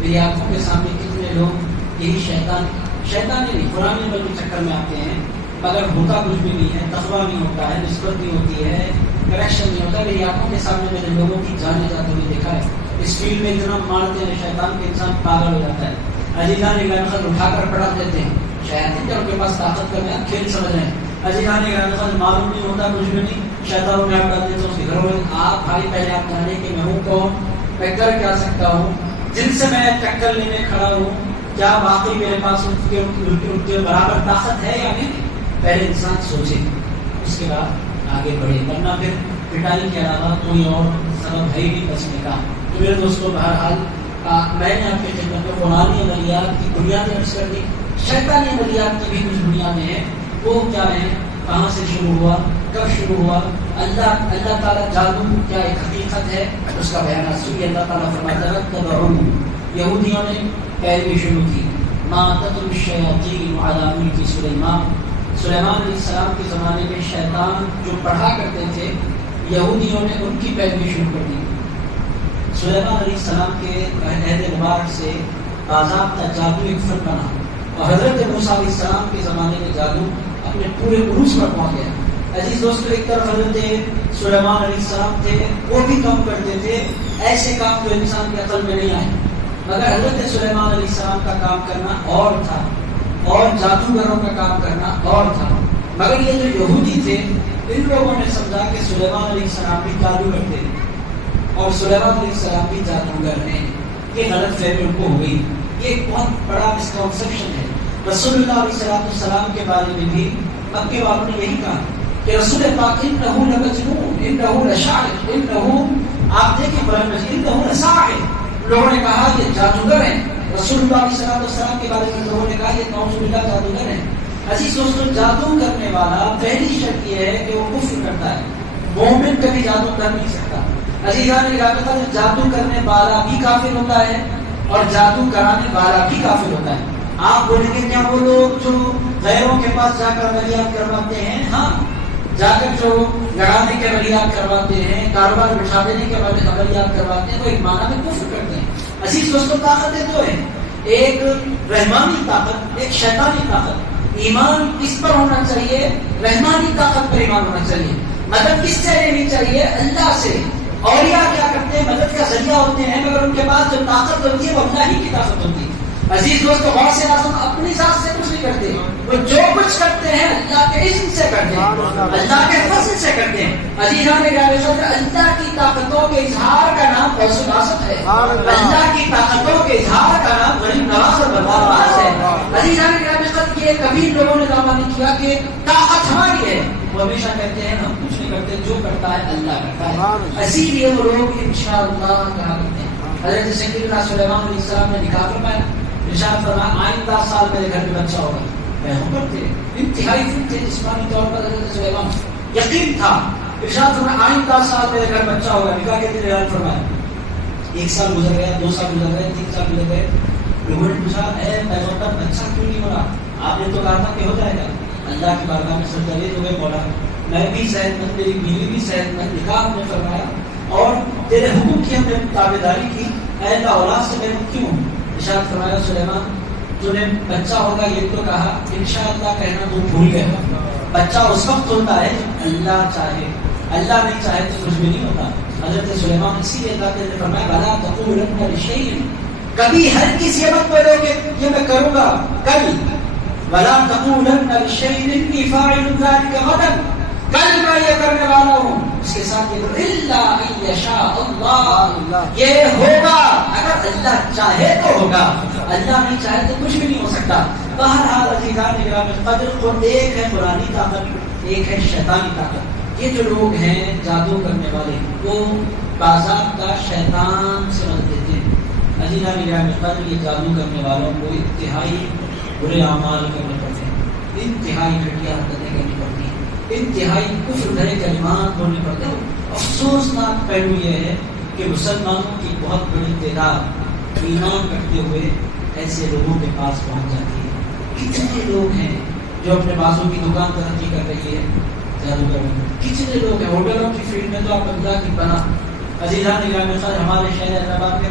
میری آنکھوں کے سامنے کتنے لوگ یہی شیطانی نہیں قرآنی عمل کے چکر میں آتے ہیں مگر ہوتا کچھ بھی نہیں ہے، تقویٰ نہیں ہوتا ہے، نسبت نہیں ہوتی ہے، کریکشن نہیں ہوتا. میری آنکھوں کے سامنے میں نے لوگوں کی جانے جاتے ہوئے دیکھا ہے. اس فیلڈ میں اتنا مارتے ہیں شیطان کے انسان پاگل ہو جاتا ہے. عزیزان گرامی اٹھا کر پڑھا دیتے ہیں، شیاطین ان کے پاس طاقت کا میں کھیل سمجھ رہے ہیں. عزیزان گرامی معلوم نہیں ہوتا کچھ بھی نہیں، شیطان میں آپ ڈال دیتے ہیں اس کے گھروں میں. آپ بھائی پہلے آپ جانے کہ میں ہوں کون، میں کر کیا سکتا ہوں، جن سے میں ٹکر لینے کھڑا ہوں کیا واقعی میرے پاس ان کے برابر طاقت ہے یا نہیں. پہلے انسان سوچے اس کے بعد آگے بڑھے، ورنہ پھر پٹائی کے علاوہ کوئی اور سبب ہے ہی نہیں بچنے کا. تو میرے دوستوں، بہرحال میں نے آپ کی خدمت میں قرآنی عملیات کی بنیادیں عرض کر دی. شیطانی عملیات کی بھی کچھ بنیادیں ہیں. وہ کیا ہیں، کہاں سے شروع ہوا، کب شروع ہوا، اللہ تعالیٰ جادو کیا ایک حقیقت ہے اس کا بیان سنیے. اللہ تعالیٰ فرماتا ہے تبعوا، یہودیوں نے پیروی شروع کی. ما تتلو الشیاطین علی ملک سلیمان علیہ السلام کے زمانے میں شیطان جو پڑھا کرتے تھے یہودیوں نے ان کی پیروی شروع کر دی. سلیمان علیہ السلام کے عہد مبارک سے باضابطہ جادو ایک فن بنا اور حضرت موسیٰ علیہ السلام کے زمانے میں جادو اپنے پورے عروج پر پہنچ گیا. عزیز دوستو، ایک طرف حضرت سلیمان علیہ السلام تھے، وہ بھی کام کرتے تھے ایسے کام جو انسان کی عقل میں نہیں آئے. مگر حضرت سلیمان علیہ السلام کا کام کرنا اور تھا، اور جادوگروں کا کام کرنا اور تھا۔ مگر یہ جو یہودی تھے، ان لوگوں نے سمجھا کہ سلیمان علیہ السلام بھی جادو کرتے ہیں اور سلیمان علیہ السلام بھی جادوگر ہیں۔ یہ غلط فہمی ان کو ہو گئی۔ یہ ایک بہت بڑا مسکنسیپشن ہے۔ رسول اللہ علیہ السلام کے بارے میں بھی مکے والوں نے یہی کہا کہ رسول پاک انہ لمجنون انہ لشاعر انہ، آپ دیکھیں قرآن مجید، انہ لساحر، لوگوں نے کہا یہ جادوگر ہیں۔ رسول اللہ علیہ السلام کے بارے میں لوگوں نے کہا یہ نعوذ باللہ جادوگر ہیں۔ عزیز دوستو، جادو کرنے والا پہلی شرط یہ ہے کہ وہ کفر کرتا ہے۔ مومن کبھی جادو کر نہیں سکتا۔ عزیزان گرامی، جادو کرنے والا بھی کافر ہوتا ہے اور جادو کرانے والا بھی کافر ہوتا ہے۔ آپ بولیں گے کیا وہ لوگ جو غیروں کے پاس جا کر عملیات کرواتے ہیں، ہاں، جا کر جو لڑانے کے عملیات کرواتے ہیں، کاروبار بٹھا دینے کے عملیات کرواتے ہیں، وہ ایک معنی میں کفر کرتے ہیں۔ عزیز دوستو، طاقتیں دو ہیں، ایک رحمانی طاقت، ایک شیطانی طاقت۔ ایمان کس پر ہونا چاہیے؟ رحمانی طاقت پر ایمان ہونا چاہیے۔ مدد کس سے لینی چاہیے؟ اللہ سے۔ اولیاء کیا کرتے ہیں؟ مدد کا ذریعہ ہوتے ہیں، مگر ان کے پاس جو طاقت ہوتی ہے وہ اللہ ہی کی طاقت ہوتی ہے۔ عزیز دوستو، غوث اعظم اپنی ذات سے کچھ نہیں کرتے، وہ جو کچھ کرتے ہیں اللہ کے اذن سے کرتے ہیں، اللہ کے فضل سے کرتے ہیں۔ عزیزان گرامی، اللہ کی طاقتوں کے اظہار کا نام غوث اعظم ہے۔ اللہ کی طاقتوں کے اظہار کا نام غریب نواز اور بدرواز ہے۔ عزیزان گرامی، یہ کبھی لوگوں نے دعویٰ نہیں کیا کہ طاقت ہماری ہے، وہ ہمیشہ کہتے ہیں ہم کچھ نہیں کرتے، جو کرتا ہے اللہ کرتا ہے۔ اسی لیے وہ لوگ انشاءاللہ کہا کرتے ہیں۔ حضرت سیدنا سلیمان علیہ السلام نے نکاح فرمایا، ارشاد فرمایا آئندہ سال میرے گھر میں بچہ ہوگا۔ پیغمبر تھے، انتہائی فٹ تھے جسمانی طور پر حضرت سلیمان، یقین تھا۔ ارشاد فرمایا آئندہ سال میرے گھر بچہ ہوگا، نکاح کے دن اعلان فرمایا۔ 1 سال گزر گیا، 2 سال گزر گئے، 3 سال گزر گئے۔ لوگوں نے پوچھا اے پیغمبر بچہ کیوں نہیں ہو رہا؟ آپ نے تو کہا تھا کہ ہو جائے گا۔ اللہ کی بارگاہ میں سرزد ہو گئے، مولا میں بھی صحت مند، میری بیوی بھی صحت مند، نکاح ہم نے فرمایا اور تیرے حکم کی ہم نے تابعداری کی، اے اللہ اولاد سے میں کیوں؟ ارشاد فرمایا سلیمان تمہیں بچہ ہوگا یہ تو کہا، انشاءاللہ کہنا تو بھول گئے۔ بچہ اس وقت ہوتا ہے جب اللہ چاہے، اللہ نہیں چاہے تو کچھ بھی نہیں ہوتا۔ حضرت سلیمان اسی لیے اللہ نے فرمایا وَلَا تَقُولَنَّ لِشَيْءٍ، کبھی ہر کسی مت بولو کہ یہ میں کروں گا کل، وَلَا تَقُولَنَّ لِشَيْءٍ إِنِّي فَاعِلٌ ذَلِكَ غَدًا، کل میں یہ کرنے والا ہوں۔ اس کے ساتھ یہ إِلَّا أَن يَشَاءَ اللَّهُ، یہ ہوگا اگر اللہ چاہے تو ہوگا، اللہ نہیں چاہے تو کچھ بھی نہیں ہو سکتا۔ بہرحال عزیزان گرامی قدر کو ایک ہے قرآنی طاقت، ایک ہے شیطانی طاقت۔ یہ جو لوگ ہیں جادو کرنے والے، وہ باضابطہ شیطان سے مدد دیتے ہیں۔ عزیزان گرامی قدر یہ جادو کرنے والوں کو انتہائی برے اعمال کرنے پڑتے ہیں، انتہائی گھٹیا حرکتیں کرنی پڑتی ہیں، انتہائی کفر بھرے کلمات بولنے پڑتے ہیں۔ افسوسناک پہلو یہ ہے کہ مسلمانوں کی بہت بڑی تعداد ایمان رکھتے ہوئے ایسے لوگوں کے پاس پہنچ جاتی ہے۔ کتنے لوگ ہیں جو اپنے بازوں کی دکان ترقی کر رہی ہے جادوگر میں، کتنے لوگ ہیں ہوٹلوں کی فیلڈ میں تو آپ اللہ کی پناہ۔ عزیزان گرامی ہمارے شہر حیدرآباد میں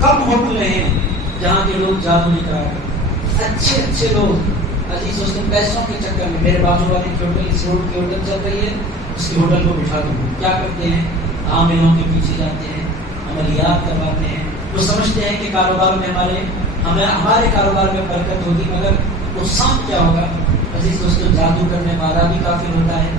کم ہوٹل ہیں جہاں کے لوگ جادو نہیں کرا کرتے، اچھے اچھے لوگ عزیز دوستوں پیسوں کے چکر میں میرے بازو والے کی ہوٹل، اس روڈ کی ہوٹل چل رہی ہے، اس کی ہوٹل کو بٹھا دوں، کیا کرتے ہیں عاملوں کے پیچھے جاتے ہیں، عملیات کرواتے ہیں۔ وہ سمجھتے ہیں کہ کاروبار میں ہمارے کاروبار میں برکت ہوگی، مگر نقصان کیا ہوگا؟ عزیز دوستوں جادو کرنے والا بھی کافر ہوتا ہے،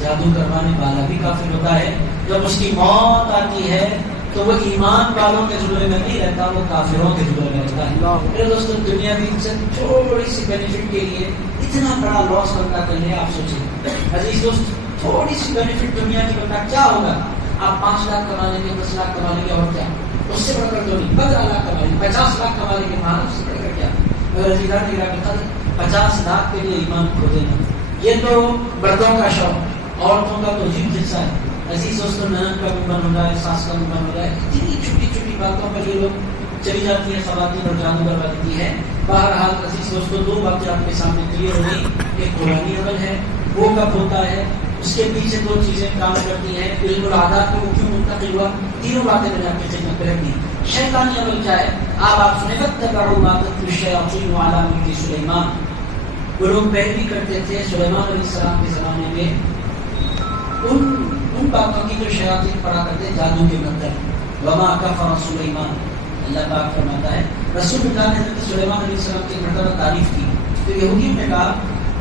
جادو کروانے والا بھی کافر ہوتا ہے۔ جب اس کی موت آتی ہے تو وہ ایمان والوں کے جملے میں نہیں رہتا، وہ کافروں کے جملے میں رہتا ہے۔ میرے دوستوں دنیا کی تھوڑی سی بینیفٹ کے لیے اتنا بڑا لاس بندہ کر لے، آپ سوچیں عزیز دوست، تھوڑی سی بینیفٹ دنیا کی بندہ کیا ہوگا؟ آپ 5 لاکھ کما لیں گے، 10 لاکھ کما لیں گے، اور کیا اس سے بڑھ کر تو نہیں، 15 لاکھ کما لیں گے، 50 لاکھ کما لیں گے، ہاں اس سے بڑھ کر کیا؟ اگر عزیزان گرامی قدر 50 لاکھ کے لیے ایمان کھو دینا، یہ تو مردوں کا شوق، عورتوں کا تو عجیب حصہ ہے۔ عزیز دوستوں ننند کا بھی من ہو رہا ہے، ساس کا بھی من ہو رہا ہے، اتنی چھوٹی چھوٹی باتوں پر یہ لوگ چلی جاتی ہیں خواتین اور جادو کروا دیتی ہے۔ بہرحال عزیز دوستوں 2 باتیں آپ کے سامنے کلیئر ہو گئی، ایک قرآنی عمل ہے وہ کب ہوتا ہے، اس کے پیچھے 2 چیزیں کام کرتی ہیں، علم العادات کو کیوں منتقل ہوا، تینوں باتیں میں نے آپ کی خدمت میں رکھ دی۔ شیطانی عمل کیا ہے آپ سنیں، وَاتَّبَعُوا مَا تَتْلُو الشَّيَاطِينُ عَلَىٰ مُلْكِ سُلَيْمَانَ، وہ لوگ پیروی کرتے تھے سلیمان علیہ السلام کے زمانے میں ان باتوں کی جو شیاطین پڑھا کرتے جادو کے منتر۔ وما کفر سلیمان، اللہ پاک فرماتا ہے رسول اللہ نے حضرت سلیمان علیہ السلام کی مرتبہ تعریف کی تو یہودیوں نے کہا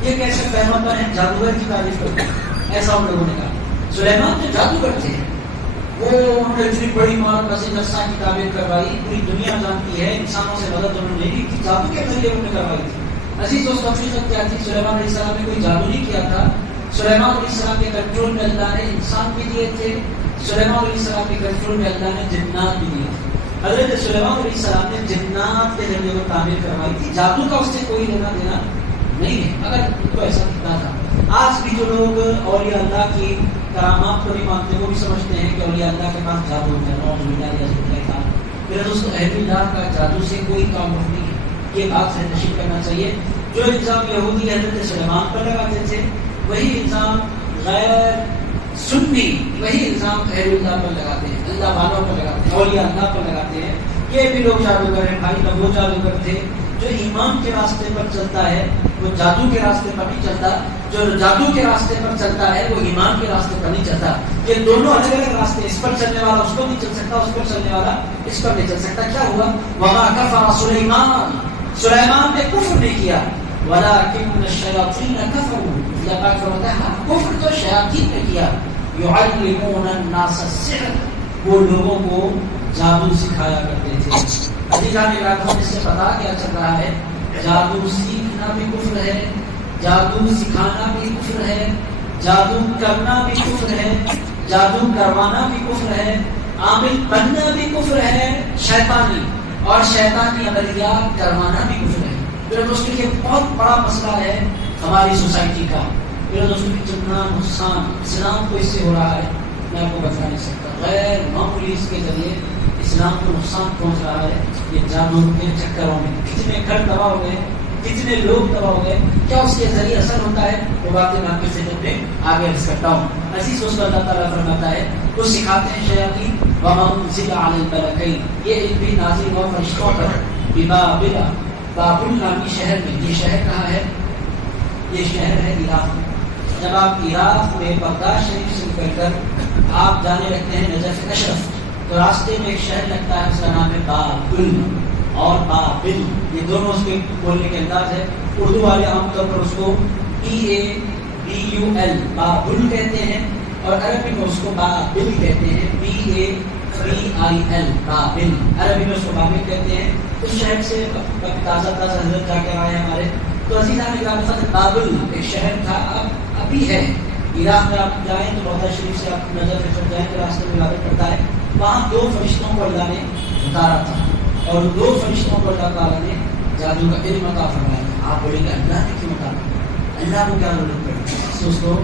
یہ کیسے پیغمبر ہیں جادوگر کی تعریف کرتے ہیں. ایسا ان لوگوں نے کہا سلیمان جو جادوگر تھے وہ انہوں نے اتنی بڑی مار وسیع نقصہ کی تعبیر کروائی, پوری دنیا جانتی ہے, انسانوں سے مدد انہوں نے لی تھی, جادو کے ذریعے انہوں نے کروائی تھی. عزیز دوستوں حقیقت کیا تھی؟ سلیمان علیہ السلام نے کوئی جادو نہیں کیا تھا. سلیمان علیہ السلام کے کنٹرول میں اللہ نے انسان بھی دیے تھے, سلیمان علیہ السلام کے کنٹرول میں اللہ نے جنات بھی دیے تھے. حضرت سلیمان علیہ السلام نے جنات کے ذریعے وہ تعمیر کروائی تھی, جادو کا اس سے کوئی لینا دینا نہیں ہے. اگر ان کو ایسا دکھتا تھا. آج بھی جو لوگ اولیاء اللہ کی کرامات کو نہیں مانتے وہ بھی سمجھتے ہیں کہ اولیاء اللہ کے پاس جادو ہوتا ہے. میرے دوستوں اہل اللہ کا جادو سے کوئی تعلق نہیں ہے, یہ بات سے نشید کرنا چاہیے. جو الزام یہودی حضرت سلیمان پر لگاتے تھے وہی الزام غیر سنی وہی الزام اہل اللہ پر لگاتے ہیں, اللہ والوں پر لگاتے ہیں, اولیاء اللہ پر لگاتے ہیں. یہ بھی لوگ جادوگر ہیں بھائی, وہ جادوگر تھے. جو ایمان کے راستے پر چلتا ہے وہ جادو کے راستے پر نہیں چلتا, جو جادو کے راستے پر چلتا ہے وہ ایمان کے راستے پر نہیں چلتا. یہ دونوں الگ الگ راستے, اس پر چلنے والا اس پر نہیں چل سکتا, اس پر چلنے والا اس پر نہیں چل سکتا. کیا ہوا؟ وما کفر سلیمان, سلیمان نے کفر نہیں کیا, ولکن الشیاطین کفروا, اللہ پاک فرماتا ہے کفر تو شیاطین نے کیا. یعلمون الناس السحر, وہ لوگوں کو جادو سکھایا کرتے تھے. عزیزان علاقوں سے پتا کیا چل رہا ہے؟ جادو سیکھنا بھی کفر ہے, جادو سکھانا بھی کفر ہے, جادو کرنا بھی کفر ہے, جادو کروانا بھی کفر ہے, عامل بننا بھی کفر ہے شیطانی, اور شیطانی عملیات کروانا بھی کفر ہے. میرے دوستوں یہ بہت بڑا مسئلہ ہے ہماری سوسائٹی کا. میرے دوستوں کتنا نقصان اسلام کو اس سے ہو رہا ہے میں آپ کو بتا نہیں سکتا. غیر معمولی اس کے ذریعے اسلام کو نقصان پہنچ رہا ہے. یہ جادو کے چکروں میں کتنے گھر تباہ ہو گئے, کتنے لوگ تباہ ہو گئے. کیا اس کے ذریعے اثر ہوتا ہے وہ باتیں میں آپ کے سے آگے عرض کرتا ہوں. عزیز دوستو اللہ تعالیٰ فرماتا ہے وہ سکھاتے ہیں شیاطین وما انزل علی الملکین, یہ علم بھی نازل ہوا فرشتوں پر ببابل, بابل نامی شہر میں. یہ شہر کہاں ہے؟ یہ شہر ہے عراق. جب آپ عراق میں بغداد شریف سے نکل کر آپ جانے لگتے ہیں نجف اشرف تو راستے میں ایک شہر لگتا ہے, اس کا نام ہے بابل اور بابل. یہ دونوں اس کے بولنے کے انداز ہے. اردو والے عام طور پر اس کو BABUL بابل کہتے ہیں, اور عربی میں اس کو بابل کہتے ہیں, BABIL بابل. عربی میں اس کو بابل کہتے ہیں. اس شہر سے تازہ حضرت جا کے آئے ہمارے. تو عزیزان اکرام بابل ایک شہر تھا, ابھی ہے. عراق میں آپ جائیں تو بغداد شریف سے آپ نظر پھر جائیں تو راستے میں عبادت پڑتا ہے. وہاں 2 فرشتوں کو اللہ نے اتارا تھا, اور 2 فرشتوں کو اللہ تعالیٰ نے جادو کا علم عطا فرمایا تھا. آپ بولیں گے اللہ نے کیوں اتارا؟ اللہ کو کیا ضرورت پڑی؟ دوستو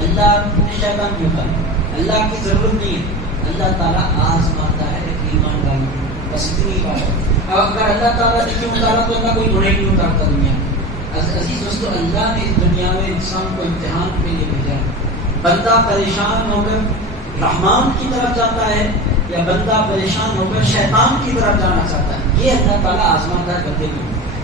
اللہ نے شیطان کیوں اتارا؟ اللہ کی ضرورت نہیں ہے. اللہ تعالیٰ آزماتا ہے ایک ایمان والوں کو, بس اتنی ہی بات ہے. اگر اللہ تعالیٰ نے کیوں اتارا تو اللہ کوئی گناہ نہیں اتارتا دنیا میں. عزیز دوستو اللہ نے اس دنیا میں انسان کو امتحان کے لیے بھیجا. بندہ پریشان ہو کر رحمان کی طرف جاتا ہے یا بندہ پریشان ہو کر شیطان کی طرف جانا چاہتا ہے, یہ اللہ تعالیٰ آزماتا ہے بندے کو.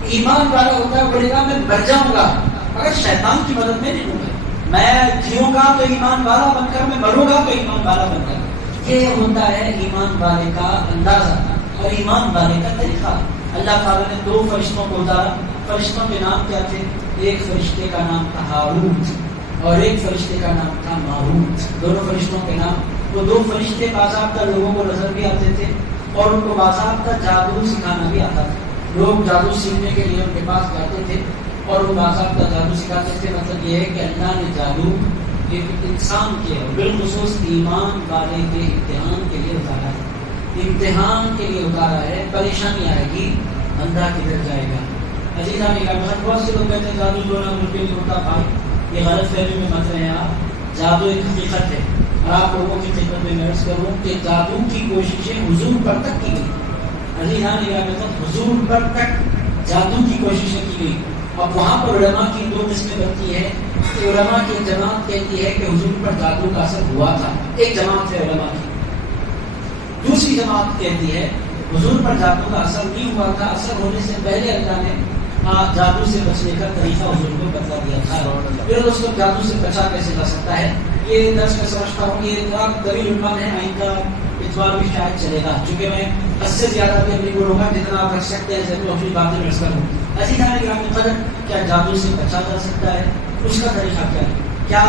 ایمان والا ہوتا ہے بولے گا میں مر جاؤں گا اگر شیطان کی مدد میں نہیں لوں گا, میں جیوں گا تو ایمان والا بن کر, میں مروں گا تو ایمان والا بن کر. یہ ہوتا ہے ایمان والے کا اندازہ اور ایمان والے کا طریقہ. اللہ تعالیٰ نے 2 فرشتوں کو اتارا. فرشتوں کے نام کیا تھے؟ ایک فرشتے کا نام تھا ہاروت اور ایک فرشتے کا نام تھا ماروت. دونوں فرشتوں کے نام. وہ 2 فرشتے باضابطہ لوگوں کو نظر بھی آتے تھے اور ان کو باضابطہ جادو سکھانا بھی آتا تھا. لوگ جادو سیکھنے کے لیے ان کے پاس جاتے تھے اور وہ باضابطہ جادو سکھاتے تھے. مطلب یہ ہے کہ اللہ نے جادو ایک انسان کے بالخصوص ایمان والے کے امتحان کے لیے اتارا ہے. امتحان کے لیے اتارا ہے. پریشانی آئے گی, بندہ کدھر جائے گا. عزیزان اکرام بہت سے لوگ کہتے ہیں جادو جو نہ ملک نہیں ہوتا. بھائی یہ غلط فہمی میں مت رہے ہیں آپ. جادو ایک حقیقت ہے اور آپ لوگوں کی خدمت میں عرض کروں کہ جادو کی کوششیں حضور پر تک کی گئی. عزیزان اکرام حضور پر تک جادو کی کوششیں کی گئی. اب وہاں پر علماء کی 2 قسمیں بنتی ہے کہ علماء کی جماعت کہتی ہے کہ حضور پر جادو کا اثر ہوا تھا. ایک جماعت ہے علماء کی. دوسری جماعت کہتی ہے حضور پر جادو کا اثر نہیں ہوا تھا. اثر ہونے سے پہلے اللہ نے جادو سے بچنے کا طریقہ حضور کو بتلا دیا تھا. میرے دوستوں جادو سے بچا کیسے جا سکتا ہے یہ درس میں سمجھتا ہوں. یہ طویل عنوان ہے, آئندہ اتوار بھی شاید چلے گا. چونکہ میں اس سے زیادہ بھی اپنی گروہ کا جتنا آپ رکھ سکتے ہیں میں اپنی باتیں میں کروں. عزیزان گرامی قدر، کیا جادو سے بچا جا سکتا ہے؟ اس کا طریقہ کیا ہے؟ کیا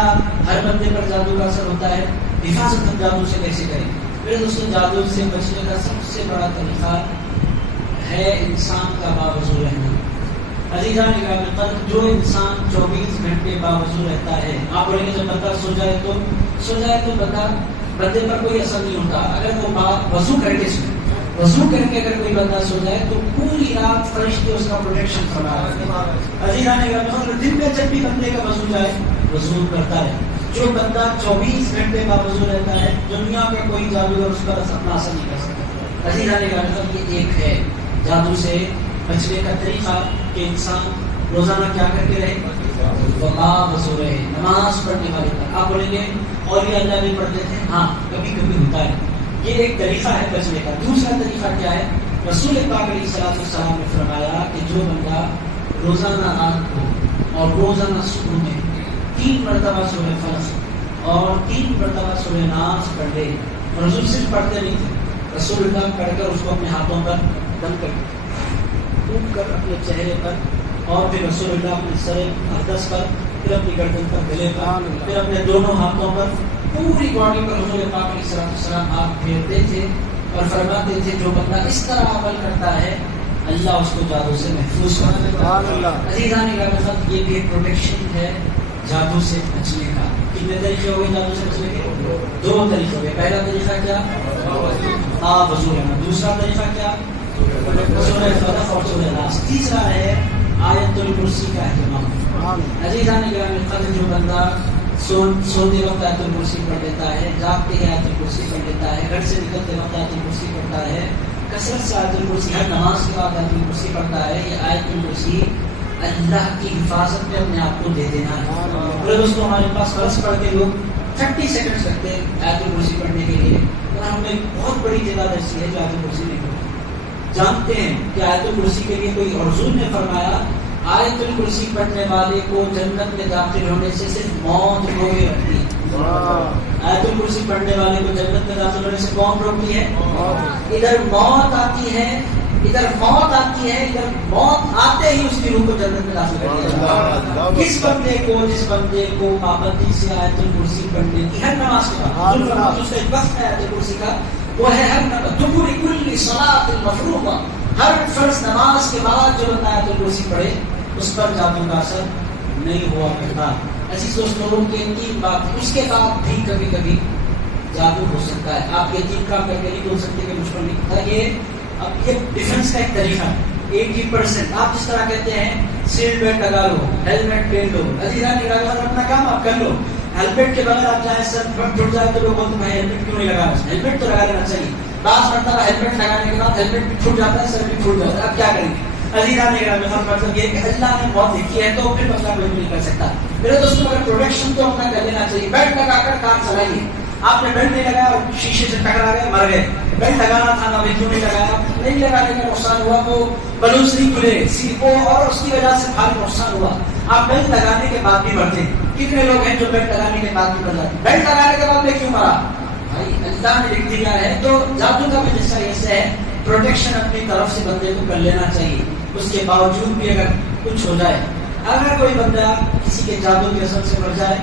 ہر بندے پر جادو کا اثر ہوتا ہے؟ حفاظت ہم جادو سے کیسے کریں؟ میرے دوستوں، جادو سے بچنے کا سب سے بڑا طریقہ ہے انسان کا باوضو رہنا. عزیزان گرامی قدر، جو انسان 24 گھنٹے باوضو رہتا ہے، آپ بولیں گے جب بندہ سو جائے تو بندے پر کوئی اثر نہیں ہوتا. اگر وہ وضو کر کے اگر کوئی بندہ سو جائے تو پوری رات فرشتے اس کا پروٹیکشن فرما رہے ہیں. عزیزان گرامی، دن میں جب بھی بندے کا وضو جائے وضو کرتا ہے. جو بندہ 24 گھنٹے باوضو رہتا ہے، دنیا کا کوئی جادوگر اس پر اپنا اثر نہیں کر سکتا. عزیزان گرامی، یہ ایک ہے جادو سے بچنے کا طریقہ کہ انسان روزانہ کیا کرتے رہے؟ باوضو رہے. نماز پڑھنے والے پر آپ بولیں گے اور بھی اللہ بھی پڑھتے تھے. ہاں، کبھی کبھی ہوتا ہے. یہ ایک طریقہ ہے بچنے کا. دوسرا طریقہ کیا ہے؟ رسول پاک علیہ السلام نے فرمایا کہ جو بندہ روزانہ رات کو اور روزانہ صبح میں 3 مرتبہ سورہ فلق اور 3 مرتبہ سورہ ناس پڑھ لے. رسول صرف پڑھتے نہیں تھے، رسول اللہ پڑھ کر اس کو اپنے ہاتھوں پر بند کر ٹوٹ کر اپنے چہرے پر اور پھر رسول اللہ اپنے سر اقدس پر، پھر اپنی گردن پر، گلے پر، پھر اپنے دونوں ہاتھوں پر، پوری باڈی پر رسول پاک علیہ السلام ہاتھ پھیرتے تھے اور فرماتے تھے جو بندہ اس طرح عمل کرتا ہے اللہ اس کو جادو سے محفوظ کرتا ہے. عزیزان گرامی، یہ بھی ایک پروٹیکشن ہے جادو سے بچنے کا. کتنے طریقے ہو گئے جادو سے بچنے کے؟ 2 طریقے ہو گئے. پہلا طریقہ کیا؟ وضو رہنا. دوسرا طریقہ کیا؟ سورہ فلق اور سورہ ناس. تیسرا ہے آیت الکرسی کا اہتمام. عزیزان گرامی قدر، جو بندہ سوتے وقت آیت الکرسی پڑھ لیتا ہے، جاگتے ہی آیت الکرسی پڑھ لیتا ہے، گھر سے نکلتے وقت آیت الکرسی پڑھتا ہے، کثرت سے آیت الکرسی، ہر نماز کے بعد آیت الکرسی پڑھتا ہے، یہ آیت الکرسی اللہ کی حفاظت میں اپنے آپ کو دے دینا ہے. اور دوستوں، ہمارے پاس فرض پڑھ کے لوگ 30 سیکنڈ رکھتے ہیں آیت الکرسی پڑھنے کے لیے، اور ہم نے بہت بڑی تعداد ایسی ہے جو آیت الکرسی نہیں پڑھتے. جانتے ہیں کہ آیت الکرسی کے لیے کوئی حضور نے فرمایا آیت الکرسی پڑھنے والے کو جنت میں داخل ہونے سے صرف موت روکے رکھتی ہے. آیت الکرسی پڑھنے والے کو جنت میں داخل ہونے سے کون روکتی ہے؟ ادھر موت آتی ہے، ادھر موت آتے ہی اس کی روح کو جنت میں داخل کر دیا. کس بندے کو؟ جس بندے کو پابندی سے آیت الکرسی پڑھنے کی ہر نماز کے بعد، اس کا ایک وقت ہے آیت الکرسی کا، وہ ہے ہر دبر کل صلاۃ المفروضہ، ہر فرض نماز کے بعد جو بندہ آیت الکرسی پڑھے اس پر جادو کا اثر نہیں ہوا کرتا. ایسی دوستوں کے 3 بات. اس کے بعد بھی کبھی کبھی جادو ہو سکتا ہے. آپ یہ 3 کام کر کے نہیں بول سکتے کہ مجھ پر نہیں ہوتا. یہ ڈیفنس کا ایک طریقہ ہے. 80% آپ جس طرح کہتے ہیں سیٹ بیلٹ لگا لو، ہیلمٹ پہن لو. عزیزان گرامی، اپنا کام آپ کر لو. ہیلمٹ کے بغیر آپ چاہے سر ٹوٹ جائے تو لوگ بولتے ہیں ہیلمٹ کیوں نہیں لگا؟ ہیلمٹ تو لگا لینا چاہیے. بعض مرتبہ ہیلمٹ لگانے کے بعد ہیلمٹ بھی ٹوٹ جاتا ہے، سر بھی ٹوٹ جاتا ہے. آپ کیا کریں گے؟ عزیزان گرامی، مطلب یہ کہ اللہ نے موت لکھی ہے تو پھر مسئلہ کوئی نہیں کر سکتا. میرے دوستوں، اگر پروٹیکشن تو اپنا کر لینا چاہیے. بیلٹ لگا کر کار چلائیے. آپ نے بیلٹ نہیں لگایا اور شیشے سے ٹکرا گئے، مر گئے. بیلٹ لگانا تھا نا، کیوں نہیں لگایا؟ نہیں لگانے کا نقصان ہوا، وہ بلوز نہیں کھلے سیپو اور اس کی وجہ سے بھاری نقصان ہوا. آپ بیلٹ لگانے کے بعد بھی مرتے. کتنے لوگ ہیں جو بیلٹ لگانے کے بعد بھی مر جاتے؟ بیلٹ لگانے کے بعد میں کیوں مرا؟ بھائی اللہ نے لکھ دیا ہے. تو جادو کا بھی حصہ ایسے ہے، پروٹیکشن اپنی طرف سے بندے کو کر لینا چاہیے. اس کے باوجود بھی اگر کچھ ہو جائے، اگر کوئی بندہ کسی کے جادو کے اثر سے مر جائے،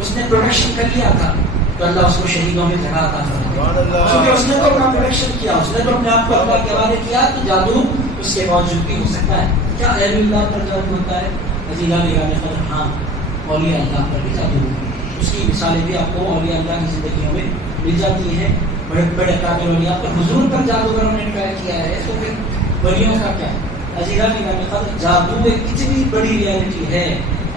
اس نے پروٹیکشن کر لیا تھا تو اللہ اس کو شہیدوں میں جگہ عطا فرمائے. کیونکہ اس نے تو اپنا پروٹیکشن کیا، اس نے تو اپنے آپ کو اللہ کے حوالے کیا، تو جادو اس کے باوجود بھی ہو سکتا ہے. کیا اہل اللہ پر جادو ہوتا ہے؟ عزیزان گرامی، ہاں، اولیاء اللہ پر بھی جادو ہوتا ہے. اس کی مثالیں بھی آپ کو اولیاء اللہ کی زندگیوں میں مل جاتی ہیں. بڑے بڑے قابل اولیاء پر حضور پر جادوگروں نے ٹرائی کیا ہے، تو پھر ولیوں کا کیا؟ عزیزان گرامی، جادو ایک اتنی بڑی ریالٹی ہے.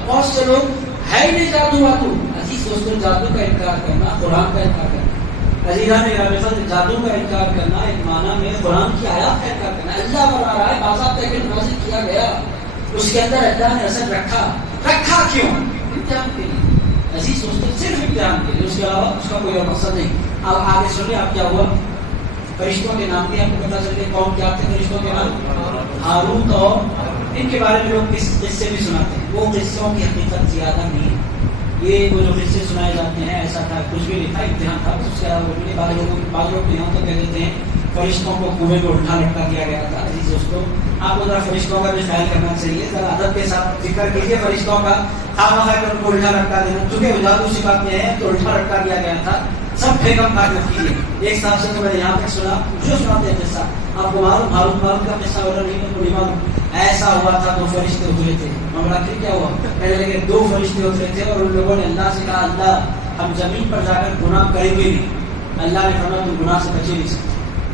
بہت سے لوگ ہے ہی نہیں جادو وادو. عزیز دوستوں، جادو کا انکار کرنا قرآن کا انکار کرنا. عزیزان گرامی، جادو کا انکار کرنا ایک معنی میں قرآن کی آیات کا انکار کرنا. اللہ فرما رہا ہے باضابطہ کہ نازل کیا گیا، اس کے اندر اللہ نے اثر رکھا کیوں؟ امتحان کے لیے. عزیز دوستوں، صرف امتحان کے لیے، اس کے علاوہ اس کا کوئی اور مقصد نہیں. اب آگے سنیے آپ کیا ہوا. فرشتوں کے نام بھی آپ کو پتا چل گئے. کون کیا تھے فرشتوں کے نام؟ ہاروت، اور ان کے بارے میں لوگ قصے بھی سناتے ہیں. وہ قصوں کی حقیقت زیادہ نہیں ہے. یہ وہ جو قصے سنائے جاتے ہیں ایسا تھا، کچھ بھی نہیں تھا، امتحان تھا. اس کے علاوہ بعض لوگ یہاں تک کہہ دیتے ہیں فرشتوں کو کنویں کو الٹا لٹکا دیا گیا تھا. عزیز دوستوں آپ کو ذرا فرشتوں کا بھی خیال کرنا چاہیے, ذرا ادب کے ساتھ ذکر کیجیے فرشتوں کا. خواہ کر ان کو الٹا لٹکا دینا, چونکہ جادو سکھاتے ہیں تو الٹا لٹکا دیا گیا تھا. سب پھینکم کھا کر کیجیے. ایک صاحب سے تو میں نے یہاں تک سنا, جو سناتے ہیں قصہ آپ کو معلوم, ہارون کا قصہ وغیرہ نہیں تو معلوم. ایسا ہوا تھا 2 فرشتے اترے تھے. مگر آخر کیا ہوا, کہنے لگے 2 فرشتے اترے تھے اور ان لوگوں نے اللہ سے کہا اللہ ہم زمین پر جا کر گناہ کریں گے نہیں. اللہ نے فرمایا تم گناہ سے بچے نہیں سکتے.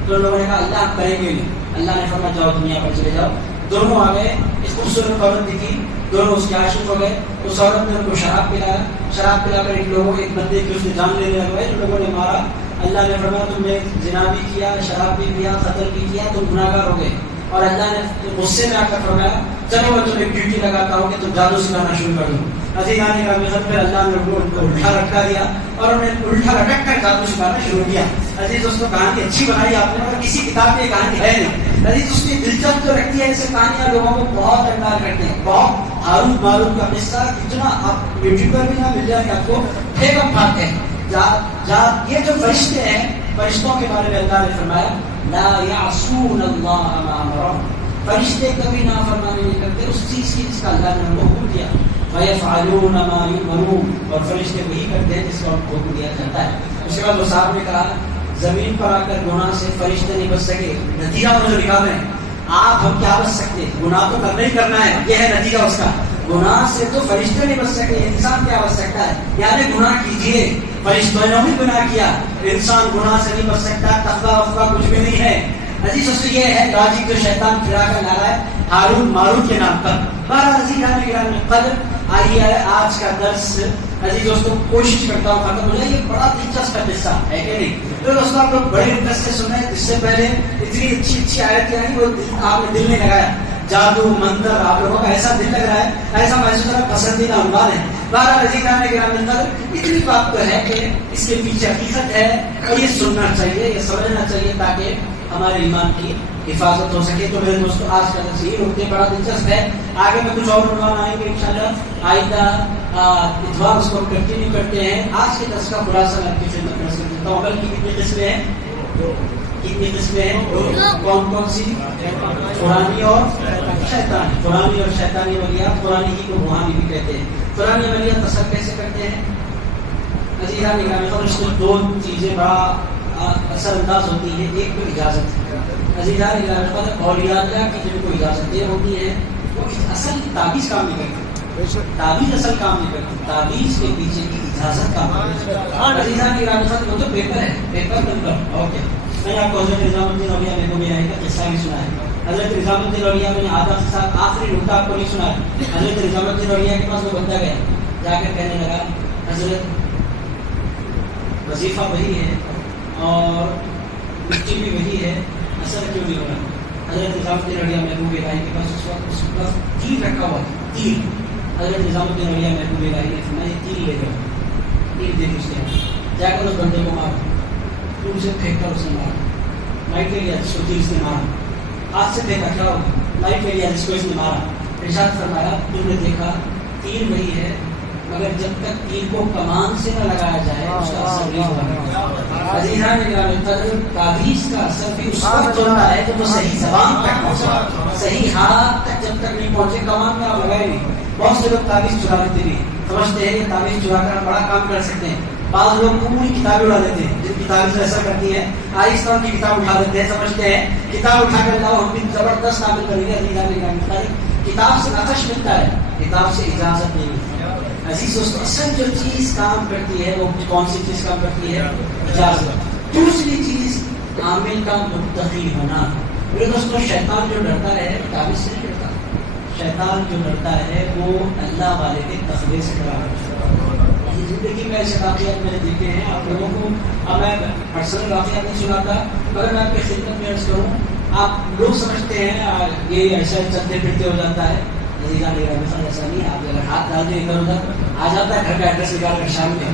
تو ان لوگوں نے کہا اللہ ہم کریں گے نہیں. اللہ نے فرمایا جاؤ دنیا پر چلے جاؤ. دونوں آ گئے, اس خوبصورت عورت دکھی, دونوں اس کے عاشق ہو گئے. اس عورت نے ان کو شراب پلایا, شراب پلا کر ایک بندے کی اس نے جان لینے لگوائی. ان لوگوں نے مارا. اللہ نے فرمایا تم نے زنا بھی کیا, شراب بھی پیا, قتل بھی کیا, تم گناہ گار ہو گئے. اور اللہ نے غصے میں آ کر فرمایا چلو میں تمہیں ڈیوٹی لگاتا ہوں کہ تم جادو سکھانا شروع کر دو. عزیزان گرامی پھر اللہ نے ان کو الٹا لٹکا دیا اور انہیں الٹا لٹک کر جادو سکھانا شروع کیا. عزیز دوستوں کہانی اچھی بنائی آپ نے, مگر کسی کتاب میں یہ کہانی ہے نہیں. عزیز اس کی دلچسپ جو رکھتی ہے ایسے کہانیاں لوگوں کو بہت انگار کرتے ہیں. بہت ہارون ماروت کا قصہ اتنا آپ یوٹیوب پر بھی نہ مل جائے آپ کو, پھینکم کھاتے ہیں. یہ جو فرشتے ہیں, فرشتوں کے بارے میں اللہ نے فرمایا لا یعصون اللہ ما امرهم, فرشتے کبھی نافرمانی نہیں کرتے اس چیز کی جس کا اللہ نے ان کو حکم دیا. وَيَفْعَلُونَ مَا يُؤْمَرُونَ, اور فرشتے وہی کرتے ہیں جس کا ان کو حکم دیا جاتا ہے. اس کے بعد وہ صاحب نے کہا زمین پر آ کر گناہ سے فرشتے نہیں بچ سکے. نتیجہ وہ جو نکال رہے ہیں آپ, ہم کیا بچ سکتے, گناہ تو کرنا ہی کرنا ہے, یہ ہے نتیجہ اس کا. گناہ سے تو فرشتے نہیں بچ سکے, انسان کیا بچ سکتا ہے. یعنی گناہ کیجیے, فرشتوں نے بھی گناہ کیا, انسان گناہ سے نہیں بچ سکتا. تقویٰ وفا کچھ بھی نہیں ہے. عزیز دوستو یہ ہے لاجک جو شیطان پھرا کر لا رہا ہے ہارون ماروت کے نام پر. بہرحال عزیزان گرامی قدر, آئیے آج کا درس عزیز دوستوں کوشش کرتا ہوں ختم ہو جائے. یہ بڑا دلچسپ قصہ ہے کہ نہیں. تو دوستوں آپ لوگ بڑے انٹرسٹ سے سنیں. اس سے پہلے اتنی اچھی آیتیں آئی وہ آپ نے دل میں لگایا. جادو منتر آپ لوگوں کا ایسا دل لگ رہا ہے, ایسا محسوس کر پسندیدہ عنوان ہے. بہرحال عزیزان گرامی قدر اتنی بات تو ہے کہ اس کے پیچھے حقیقت ہے اور یہ سننا چاہیے, یہ سمجھنا چاہیے تاکہ ہمارے ایمان کی حفاظت ہو سکے. تو میرے دوستوں آج کا درس یہ رکھتے بڑا دلچسپ ہے. آگے میں کچھ اور عنوان آئیں گے انشاءاللہ آئندہ اتوار اس کو کنٹینیو کرتے ہیں. آج کے درس کا خلاصہ میں آپ کی خدمت میں عرض کر دیتا ہوں. عمل کی کتنی قسمیں ہیں, کتنی قسمیں ہیں, کون کون سی, قرآنی اور شیطانی. قرآنی اور شیطانی عملیات, قرآنی ہی کو روحانی بھی کہتے ہیں. قرآنی عملیات اثر کیسے کرتے ہیں عزیزان گرامی قدر, اس میں 2 چیزیں بڑا اثر انداز ہوتی ہے. ایک تو اجازت, عزیزان گرامی قدر اولیاء اللہ کی جن کو اجازتیں ہوتی ہیں وہ اصل تعویذ کام نہیں کرتی, تعویذ اصل کام نہیں کرتی, تعویذ کے پیچھے کی اجازت کام کرتی ہے. عزیزان گرامی قدر وہ تو پیپر ہے, پیپر نمبر. اوکے میں نے آپ کو حضرت نظام الدین اولیاء محبوب الہی کا قصہ بھی سنا ہے. حضرت نظام الدین اولیاء میں آدھا کے ساتھ آخری نقطہ آپ کو نہیں سنا ہے. حضرت نظام الدین اولیاء کے پاس وہ بندہ گیا, جا کر کہنے لگا حضرت وظیفہ وہی ہے اور مٹی بھی وہی ہے, اثر کیوں نہیں ہو رہا. حضرت نظام الدین اولیاء محبوب الہی کے پاس اس وقت تیر رکھا ہوا تھا, تیر. حضرت نظام الدین اولیاء محبوب الہی نے فرمایا یہ تیر لے جاؤ, تیر دے اس کے جا کر اس بندے کو مارو. تم سے پھینک کر اسے مارا, لائٹ لے لیا جس کو تیر سے مارا, ہاتھ سے پھینکا کیا ہوگا, لائٹ لے لیا جس کو اس نے مارا. ارشاد فرمایا تم نے دیکھا تیر وہی ہے مگر جب تک تیر کو کمان سے نہ لگایا جائے اس کا اثر نہیں ہوگا. عزیزان گرامی قدر تعویذ کا اثر بھی اس وقت ہوتا ہے جب وہ صحیح زبان تک پہنچے, صحیح ہاتھ تک جب تک نہیں پہنچے. کمان میں آپ لگائے نہیں. بہت سے لوگ تعویذ چرا لیتے نہیں, سمجھتے ہیں یہ تعویذ چرا کر بڑا کام کر سکتے ہیں. بعض لوگ پوری کتابیں اڑا دیتے ہیں, جن کتابیں ایسا کرتی ہیں آہستہ ان کی کتاب اٹھا دیتے ہیں, سمجھتے ہیں کتاب اٹھا کر لاؤ ہم بھی زبردست عمل کریں گے. عزیزان گرامی کتاب سے نقش ملتا ہے, کتاب سے اجازت نہیں ملتی. عزیز دوستو اصل جو چیز کام کرتی ہے وہ کون سی چیز کام کرتی ہے, اجازت. دوسری چیز عامل کا متقی ہونا. میرے دوستو شیطان جو ڈرتا ہے تعویذ سے نہیں ڈرتا, شیطان جو ڈرتا ہے وہ اللہ والے کے تقوی سے ڈرتا ہے. زندگی میں ایسے واقعات میں نے دیکھے ہیں آپ لوگوں کو. اب میں پرسنل واقعات نہیں سناتا مگر میں آپ کی خدمت میں عرض کروں, آپ لوگ سمجھتے ہیں یہ ایسا چلتے پھرتے ہو جاتا ہے. ایسا نہیں, آپ اگر ہاتھ ڈال دیں ادھر ادھر آ جاتا ہے. گھر کا ایڈریس نکال کر شام میں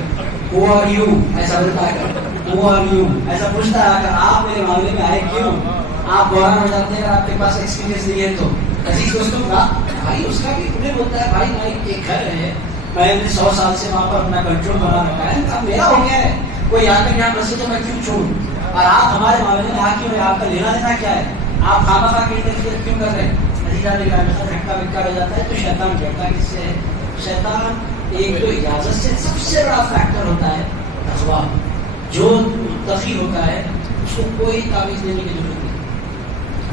Who are you ایسا بولتا ہے, Who are you ایسا پوچھتا ہے. اگر آپ میرے معاملے میں آئے کیوں, آپ گوارا ہو جاتے ہیں, آپ کے پاس ایکسپیرینس نہیں ہے. تو عزیز دوستوں کا بھائی اس کا بھی انہیں بولتا ہے بھائی ہماری ایک گھر ہے, میں نے 100 سال سے وہاں پر اپنا کنٹرول بنا رکھا ہے, اب میرا ہو گیا ہے, کوئی آ کر یہاں بسے تو میں کیوں چھوڑوں. اور آپ ہمارے معاملے میں کیوں ہے؟ آپ کا لینا دینا کیا ہے؟ آپ خامخواہ کی تربیت کیوں کر رہے ہیں؟ ہکا بکا ہو جاتا ہے تو شیطان کہتا ہے کس سے ہے؟ شیطان ایک تو اجازت سے سب سے بڑا فیکٹر ہوتا ہے تقویٰ. جو متقی ہوتا ہے اس کو کوئی تعویذ دینے کی ضرورت نہیں.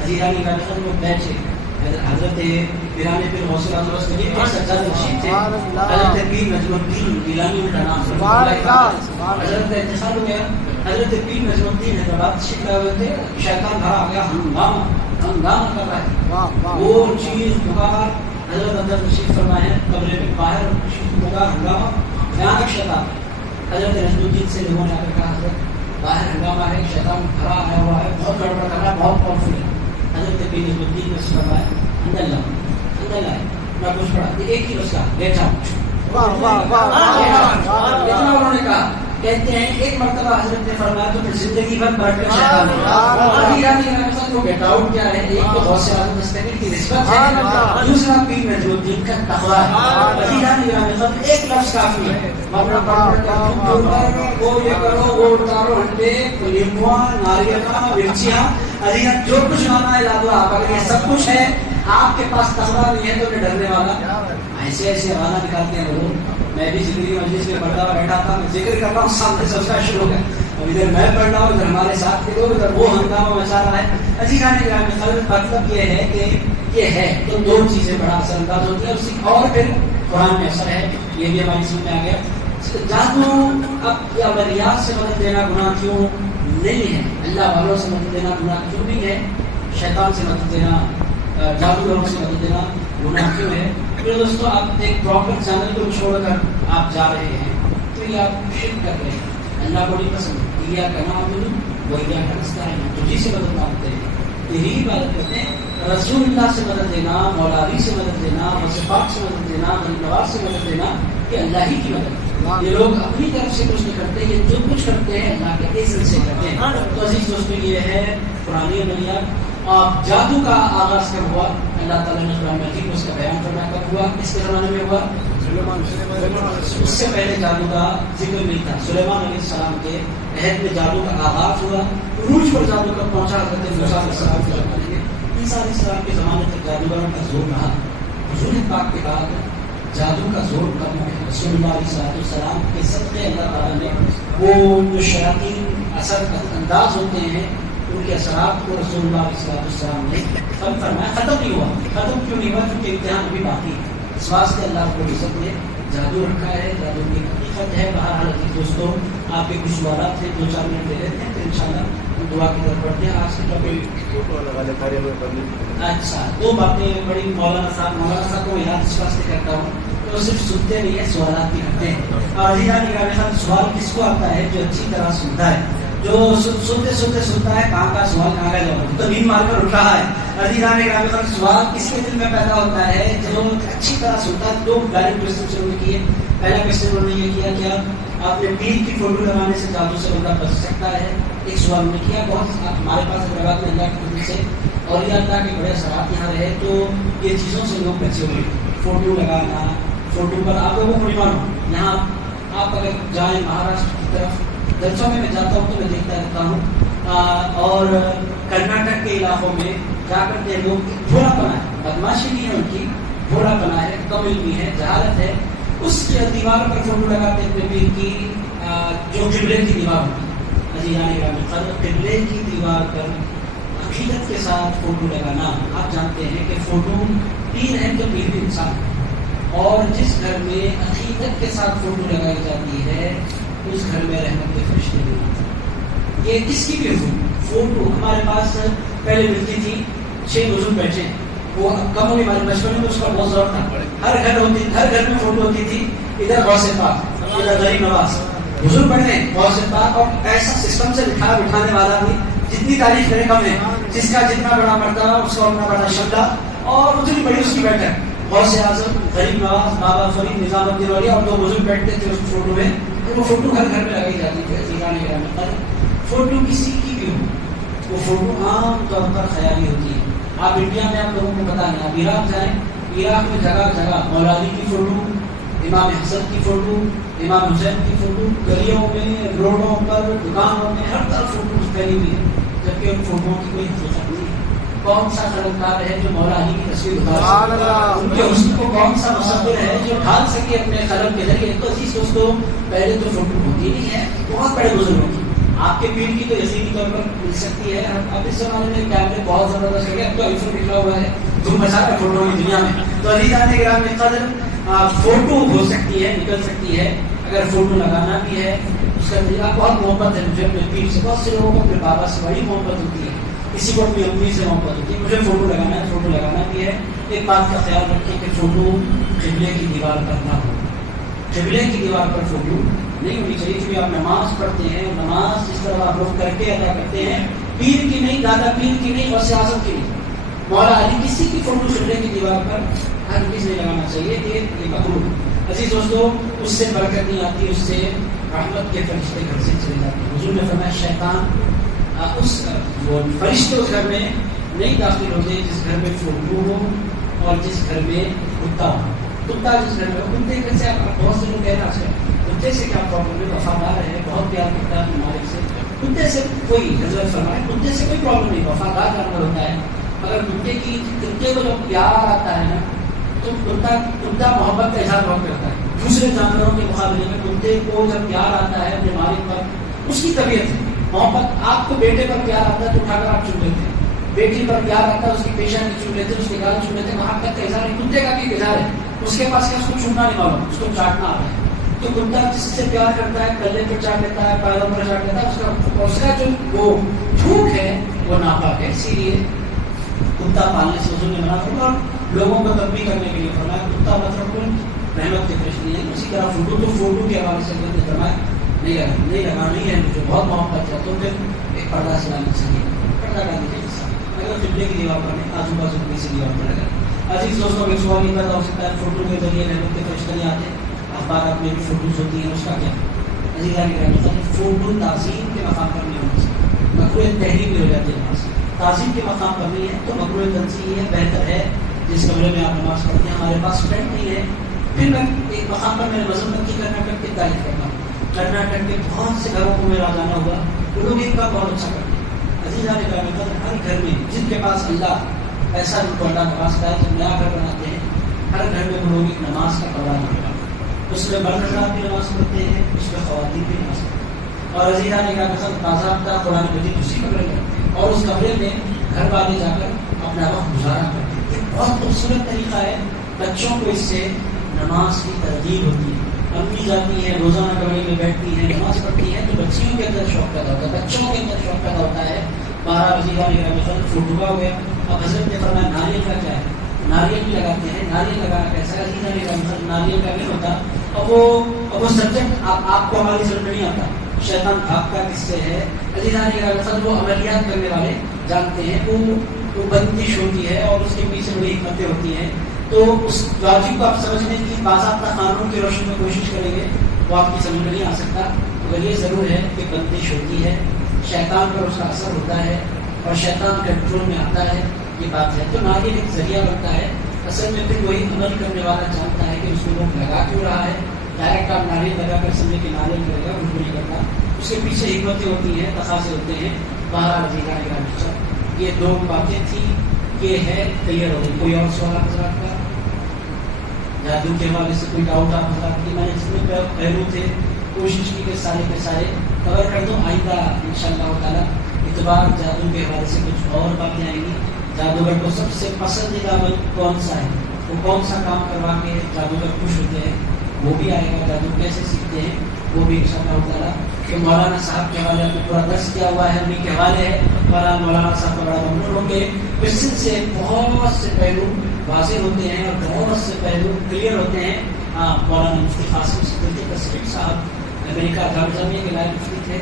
عزیزانی کا میں بیٹھے حضرت پیران پیر غوث العظم کے سجاد رشید تھے. حضرت پیر نجم الدین گیلانی ان کا نام. حضرت انتقال ہو گیا. حضرت پیر نجم الدین حیدرآباد تشریف لائے ہوئے تھے. شیطان بھرا آ گیا, ہنگامہ کر رہا ہے. وہ چیز پکار حضرت اندر تشریف فرمائے ہیں کمرے میں, باہر چیز پکار ہنگامہ بھیانک شیطان. حضرت نجم الدین سے لوگوں نے آ کر کہا حضرت باہر ہنگامہ ہے, شیطان بھرا آیا ہوا ہے, بہت گڑبڑ کر رہا ہے, بہت پاورفل ہے. حضرت پیر نجم الدین نے فرمایا اندر لائے میں کچھ پڑھا ایک ہی رسا بیٹھا. اتنا انہوں نے کہا. کہتے ہیں ایک مرتبہ حضرت نے فرمایا تو زندگی بھر بیٹھ کر شیطان کو گیٹ آؤٹ کیا ہے. ایک تو بہت سے آدمی مستقل کی نسبت ہے, دوسرا پیر نجم الدین کا تقویٰ ہے. ایک لفظ کافی ہے. وہ یہ کرو, وہ اتارو انڈے, لیمبواں, ناریلاں, مرچیاں, جو کچھ لانا ہے لا دو. آپ اگر یہ سب کچھ ہے, آپ کے پاس تقویٰ نہیں ہے تو میں ڈرنے والا. ایسے ایسے حوالہ نکالتے ہیں لوگ. میں بھی ذکری مجلس میں پڑھتا ہوا بیٹھا تھا, میں ذکر کر رہا ہوں, سامنے سب کا شروع ہو گیا. اب ادھر میں پڑھ رہا ہوں, ادھر ہمارے ساتھ کے لوگ, ادھر وہ ہنگامہ مچا رہا ہے. عزیزان گرامی, مطلب یہ ہے کہ یہ ہے تو دو چیزیں بڑا اثر انداز ہوتی ہیں. اور پھر قرآن میں اثر ہے, یہ بھی ہماری سمجھ میں آ گیا. جادو اب یا ولیات سے مدد دینا گناہ کیوں نہیں ہے؟ اللہ والوں سے مدد دینا گناہ کیوں نہیں ہے؟ شیطان سے مدد دینا, جادوگروں سے مدد دینا گناہ کیوں ہے؟ پھر دوستوں آپ ایک پراپر چینل کو چھوڑ کر آپ جا رہے ہیں تو یہ آپ شرک کر رہے ہیں. اللہ کو نہیں پسند. ایا کا نام وہ ایا کا نستعین, تجھی سے مدد مانگتے ہیں, یہی عبادت کرتے ہیں. رسول اللہ سے مدد دینا, مولا علی سے مدد دینا, وصفات سے مدد دینا, نواز سے مدد دینا, یہ اللہ ہی کی مدد. یہ لوگ اپنی طرف سے کچھ نہیں کرتے, یہ جو کچھ کرتے ہیں اللہ کے اذن سے کرتے ہیں. تو عزیز دوستوں یہ ہے پرانی عملیات. جادو کا آغاز کب ہوا؟ اللہ تعالیٰ نے قرآن مجید میں اس کا بیان کرنا کب ہوا, کس کے زمانے میں ہوا؟ اس سے پہلے جادو کا ذکر نہیں تھا. سلیمان علیہ السلام کے عہد میں جادو کا آغاز ہوا. عروج پر جادو کا پہنچا حضرت موسیٰ علیہ السلام کے زمانے میں. عیسیٰ علیہ السلام کے زمانے تک جادوگروں کا زور رہا. حضور پاک کے بعد جادو کا زور کم ہو گیا. رسول اللہ علیہ السلام کے صدقے اللہ تعالیٰ نے وہ جو شیاطین اثر انداز ہوتے ہیں ان کے اثرات کو رسول اللہ علیہ السلام نے کم فرمایا. ختم نہیں ہوا. ختم کیوں نہیں ہوا؟ کیونکہ امتحان ابھی باقی ہے. اس واسطے اللہ کو عزت نے جادو رکھا ہے, جادو کی حقیقت ہے. بہرحال عزیز دوستوں آپ کے کچھ سوالات تھے, 2-4 منٹ دے لیتے ہیں, پھر انشاءاللہ ہم دعا کی طرف بڑھتے ہیں. آج کے ٹاپک اچھا 2 باتیں بڑی مولانا صاحب کو یاد اس واسطے کرتا ہوں کہ وہ صرف سنتے نہیں ہیں, سوالات بھی کرتے ہیں. اور عزیزان سوال کس کو آتا ہے؟ جو اچھی طرح سنتا ہے, جو سنتے سنتا ہے کہاں کا سوال کہاں کا جواب, تو نیند مار کر اٹھ رہا ہے. عزیزان گرامی سوال کس کے دل میں پیدا ہوتا ہے؟ جو اچھی طرح سنتا ہے. 2 ڈائریکٹ کوشچن شروع کیے. پہلا کوشچن انہوں نے یہ کیا کیا آپ نے پیر کی فوٹو لگانے سے جادو سے بندہ بچ سکتا ہے؟ ایک سوال نے کیا. بہت ہمارے پاس حیدرآباد میں اللہ کی فضل سے اور یہ اللہ کے بڑے اثرات یہاں رہے تو یہ چیزوں سے لوگ بچے ہوئے. فوٹو لگانا, فوٹو پر آپ لوگوں کو نہیں مانو. یہاں آپ اگر جائیں مہاراشٹر کی طرف, جلسوں میں جاتا ہوں تو میں دیکھتا رہتا ہوں, اور کرناٹک کے علاقوں میں جا کر کے لوگ بھولا پنا ہے, بدماشی نہیں ہے ان کی, بھولا پنا ہے, کم علمی ہے, جہالت ہے, اس کی دیوار پر فوٹو لگاتے ہیں پیر کی, جو قبلے کی دیوار ہوتی ہے. قبلے کی دیوار پر عقیدت کے ساتھ فوٹو لگانا. آپ جانتے ہیں کہ فوٹو پیر ہے تو پیر بھی انسان ہے, اور جس گھر میں عقیدت کے ساتھ فوٹو لگائی جاتی ہے اس گھر میں رحمت کے فرشتے بھی ہوتے ہیں. یہ کس کی بھی فوٹو ہمارے پاس پہلے ملتی تھی. 6 بزرگ بیٹھے, وہ کم ہوئی ہمارے بچپن میں اس کا بہت ضرور تھا. ہر گھر میں فوٹو ہوتی تھی. ادھر غوث پاک, ادھر غریب نواز, بزرگ بیٹھے غوث پاک, اور ایسا سسٹم سے بٹھانے والا بھی جتنی تعریف کرے کم ہے. جس کا جتنا بڑا مرتبہ اس کا اتنا بڑا شبدہ, اور اتنی بڑی اس کی بیٹھک. غوث اعظم, غریب نواز, بابا فرید, نظام الدین اولیاء, اور 2 بزرگ بیٹھتے تھے اس فوٹو میں. وہ فوٹو گھر گھر میں لگائی جاتی تھی. فوٹو کسی کی بھی ہو, وہ فوٹو عام طور پر خیالی ہوتی ہے. آپ انڈیا میں آپ لوگوں کو پتا نہیں, آپ عراق جائیں, عراق میں جگہ جگہ مولا علی کی فوٹو, امام حسن کی فوٹو، امام حسین کی فوٹو، گلیوں میں، روڈوں پر، دکانوں میں ہر طرف فوٹو پھیلی ہوئی ہے، جبکہ ان فوٹوؤں کی کوئی حقیقت نہیں ہے۔ کون سا خلقکار ہے جو مولا علی کی تصویر اتار سکے؟ ان کے حسن کو کون سا مصور ہے جو ڈھال سکے اپنے قلم کے ذریعے؟ تو عزیز دوستو، پہلے تو فوٹو ہوتی نہیں ہے بہت بڑے بزرگوں کی، آپ کے پیر کی تو یقینی طور پر مل سکتی ہے۔ اب اس زمانے میں کیمرے بہت زبردست ہو گئے، اب تو آئی فون نکلا ہوا ہے، تم بچا کر فوٹو کی دنیا میں۔ تو عزیزان کرام قدر فوٹو ہو سکتی ہے، نکل سکتی ہے، اگر فوٹو لگانا بھی ہے اس کا طریقہ بہت محبت ہے مجھے اپنے پیر سے، بہت سے لوگوں کو اپنے بابا سے بڑی محبت ہوتی ہے، کسی کو اپنی امی سے محبت ہوتی ہے، مجھے فوٹو لگانا ہے، فوٹو لگانا بھی ہے۔ ایک بات کا خیال رکھیں کہ فوٹو قبلے کی دیوار پر نہ ہو، قبلے کی دیوار پر فوٹو نہیں ہونی چاہیے، کیونکہ آپ نماز پڑھتے ہیں، نماز جس طرح آپ رخ کر کے ادا کرتے ہیں، پیر کی نہیں، دادا پیر کی نہیں، اور سیاست کی نہیں، مولا علی کسی کی فوٹو قبلے کی دیوار پر ہر چیز نہیں لگانا چاہیے، یہ مکروہ۔ عزیز دوستو، اس سے برکت نہیں آتی، اس سے رحمت کے فرشتے گھر سے چلے جاتے ہیں۔ حضور نے فرمایا شیطان اس وہ فرشتے اس گھر میں نہیں داخل ہوتے جس گھر میں فوٹو ہو اور جس گھر میں کتا ہو۔ کتا جس گھر میں ہو، کتے سے بہت سے لوگ کہنا چاہتے کتے سے کیا پرابلم ہے، وفادار ہے، بہت پیار کرتا ہے اپنے مالک سے، کتے سے کوئی حضرت فرمائے کتے سے کوئی پرابلم نہیں، وفادار جانور ہوتا ہے، مگر کتے کو جب پیار آتا ہے نا تو کتا محبت کا اظہار بہت کرتا ہے۔ دوسرے جانوروں کے مقابلے میں کتے کو جب پیار آتا ہے اپنے مالک پر، اس کی طبیعت ہے محبت۔ آپ کو بیٹے پر پیار آتا ہے تو اٹھا کر آپ چوم لیتے ہیں، بیٹی پر پیار آتا ہے اس کی پیشانی چوم لیتے ہیں، اس کے گال چوم لیتے ہیں، محبت کا اظہار ہے۔ کتے کا بھی اظہار ہے، اس کے پاس کیا، اس کو چومنا نہیں معلوم، اس کو چاٹنا آتا ہے۔ تو کتا جس سے پیار کرتا ہے کلے پر چاٹ لیتا ہے، پیروں پر چاٹ لیتا ہے، اس کا جو وہ بھوک ہے وہ ناپاک ہے، اسی لیے کتا پالنے سے حضور نے منع فرمایا اور لوگوں کو تنبیہ کرنے کے لیے فرمایا کتا مطلب کوئی رحمت کے فرشتے ہیں۔ اسی طرح فوٹو کے حوالے سے حضور نے فرمایا نہیں لگانا نہیں ہے، جو بہت محبت ہے تو پھر ایک پردہ سے لانا چاہیے، پردہ ڈالنا چاہیے، اگر قبلے کی دیوار پر نہیں، آجو بازو کسی دیوار پر لگا۔ عزیز دوستوں، ایک سوال یہ پیدا ہو سکتا ہے فوٹو کے ذریعے رحمت کے فرشتے نہیں آتے، اخبارات میں بھی فوٹوز ہوتی ہیں، اس کا کیا؟ عزیزان کرام فوٹو تعظیم کے مقام پر نہیں ہونا چاہیے، مکروہ تحریم میں ہو جاتی ہے نماز، تعظیم کے مقام پر نہیں ہے تو مکروہ تنزیہ ہے، بہتر ہے جس کمرے میں آپ نماز پڑھتے ہیں ہمارے پاس فرینڈ نہیں ہے، پھر میں ایک مقام پر میرے مذہب کی کرناٹک کی تعریف کرتا ہوں، کرناٹک کے بہت سے گھروں کو میرا جانا ہوا، وہ لوگ ایک بات بہت اچھا کرتے ہیں، عزیزان کرام ہر گھر میں جن کے پاس اللہ ایسا ان کو اللہ نماز کا ہے، جب نیا گھر بناتے ہیں ہر گھر میں وہ لوگ ایک نماز کا پڑھا کرتا ہے، اس میں مرد حضرات بھی نماز پڑھتے ہیں، اس میں خواتین بھی نماز پڑھتے ہیں، اور عزیزان کا باضابطہ قرآن مجید اسی کمرے میں رکھتے ہیں، اور اس کمرے میں گھر والے جا کر اپنا وقت گزارا کرتے ہیں۔ یہ بہت خوبصورت طریقہ ہے، بچوں کو اس سے نماز کی ترغیب ہوتی ہے، امی جاتی ہے روزانہ کمرے میں بیٹھتی ہے نماز پڑھتی ہے تو بچیوں کے اندر شوق پیدا ہوتا ہے، بچوں کے اندر شوق پیدا ہوتا ہے۔ 12 عزیزان فوٹو ہو گیا، اب حضرت نے فرمایا ناریل کا کیا ہے، ناریل بھی لگاتے ہیں، ناریل لگانا کیسا ہے، ناریل کا نہیں ہوتا، اب وہ سبجیکٹ آپ کو ہماری ضرورت نہیں آتا، شیطان بھاگتا کس سے ہے، عزیزان وہ عملیات کرنے والے جانتے ہیں، وہ بندش ہوتی ہے اور اس کے پیچھے بڑی حکمتیں ہوتی ہیں، تو اس لاجک کو آپ سمجھنے کی باضابطہ قانون کی روشنی میں کوشش کریں گے وہ آپ کی سمجھ میں نہیں آ سکتا، مگر یہ ضرور ہے کہ بندش ہوتی ہے، شیطان پر اس کا اثر ہوتا ہے اور شیطان کنٹرول میں آتا ہے، یہ بات ہے۔ تو ناریل ایک ذریعہ بنتا ہے، اصل میں پھر وہی عمل کرنے والا جانتا ہے کہ اس کو لوگ لگا کیوں رہا ہے، ڈائریکٹ آپ ناریل لگا کر سمجھے کہ ناریل کرے گا بالکل نہیں کرتا، اس کے پیچھے حکمتیں ہوتی ہیں، تقاضے ہوتے ہیں۔ 12 عزیزان یہ 2 باتیں تھی، یہ ہے کلیئر ہو گئی۔ کوئی اور سوال حضرات کا؟ جادو کے حوالے سے کوئی ڈاؤٹ آپ حضرات کی؟ میں نے جتنے پہلو تھے کوشش کی کہ سارے کے سارے کور کر دوں، آئندہ انشاءاللہ تعالیٰ اتباع جادو کے حوالے سے کچھ اور باتیں آئیں گی۔ جادوگر کو سب سے پسندیدہ عمل کون سا ہے، وہ کون سا کام کروا کے جادوگر خوش ہوتے ہیں، وہ بھی آئے گا، جادو کیسے سیکھتے ہیں وہ بھی انشاءاللہ تعالیٰ۔ کہ مولانا صاحب کے حوالے میں پورا درس کیا ہوا ہے، انہیں کے حوالے ہے، مولانا صاحب کا بڑا ممنون ہوں گے، قصے سے بہت سے پہلو واضح ہوتے ہیں اور بہت سے پہلو کلیئر ہوتے ہیں۔ مولانا مفتی قاسم صدیقی صاحب امریکہ جامعہ کے لائق مفتی تھے،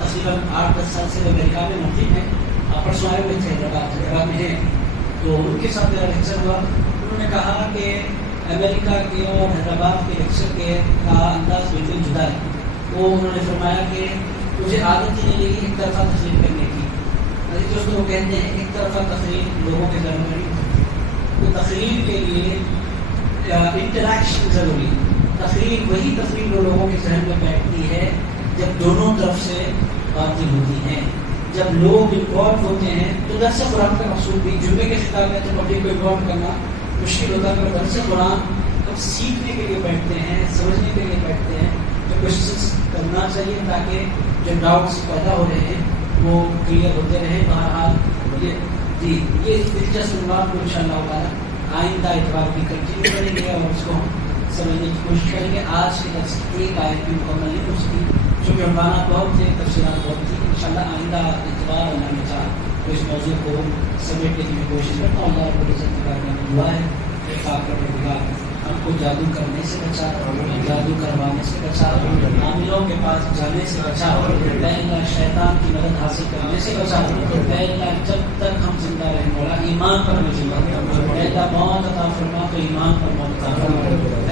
تقریباً 8-10 سال سے وہ امریکہ میں مفتی ہیں، پرسوں آئے ہوئے تھے حیدرآباد میں ہیں، تو ان کے ساتھ میرا لیکچر ہوا، انہوں نے کہا کہ امریکہ کے اور حیدرآباد کے لیکچر کے کا انداز بالکل جدا ہے۔ وہ انہوں نے فرمایا کہ مجھے عادت ہی نہیں لگی ایک طرفہ تقریر کرنے کی، دوستوں وہ کہتے ہیں ایک طرفہ تقریر لوگوں کے گھر میں نہیں ہوتی، تو تقریر کے لیے انٹریکشن ضروری ہے، تقریر وہی تقریر وہ لوگوں کے ذہن میں بیٹھتی ہے جب دونوں طرف سے باتیں ہوتی ہیں. جب لوگ انوالو ہوتے ہیں تو درس قرآن کا مقصود بھی جمعے کے خطاب میں تو پبلک کو انوالو کرنا مشکل ہوتا ہے. پر درس قرآن ہم سیکھنے کے لیے بیٹھتے ہیں, سمجھنے کے لیے بیٹھتے ہیں, تو کوشش کرنا چاہیے تاکہ جو ڈاؤٹس پیدا ہو رہے ہیں وہ کلیئر ہوتے رہیں. بہرحال یہ دلچسپ عنوان کو انشاءاللہ تعالیٰ آئندہ اتوار بھی کنٹینیو کریں گے اور اس کو ہم سمجھنے کی کوشش کریں گے. آج کے درس کی ایک آیت بھی مکمل نہیں ہو سکی چونکہ عنوانات بہت تھے, تفصیلات بہت تھی. انشاءاللہ آئندہ اتوار اللہ نے چاہا تو اس موضوع کو سمیٹنے کی میں کوشش کرتا ہوں. اللہ رب العزت کی بارگاہ میں دعا ہے کہ پاک پروردگار ہم کو جادو کرنے سے بچا, جادو کروانے سے بچا, عاملوں کے پاس جانے سے بچا, اے اللہ شیطان کی مدد حاصل کرنے سے بچا. اے اللہ جب تک ہم زندہ رہیں مولا ایمان پر ہمیں زندہ رہیں. اے اللہ موت عطا فرما تو ایمان پر موت عطا فرما.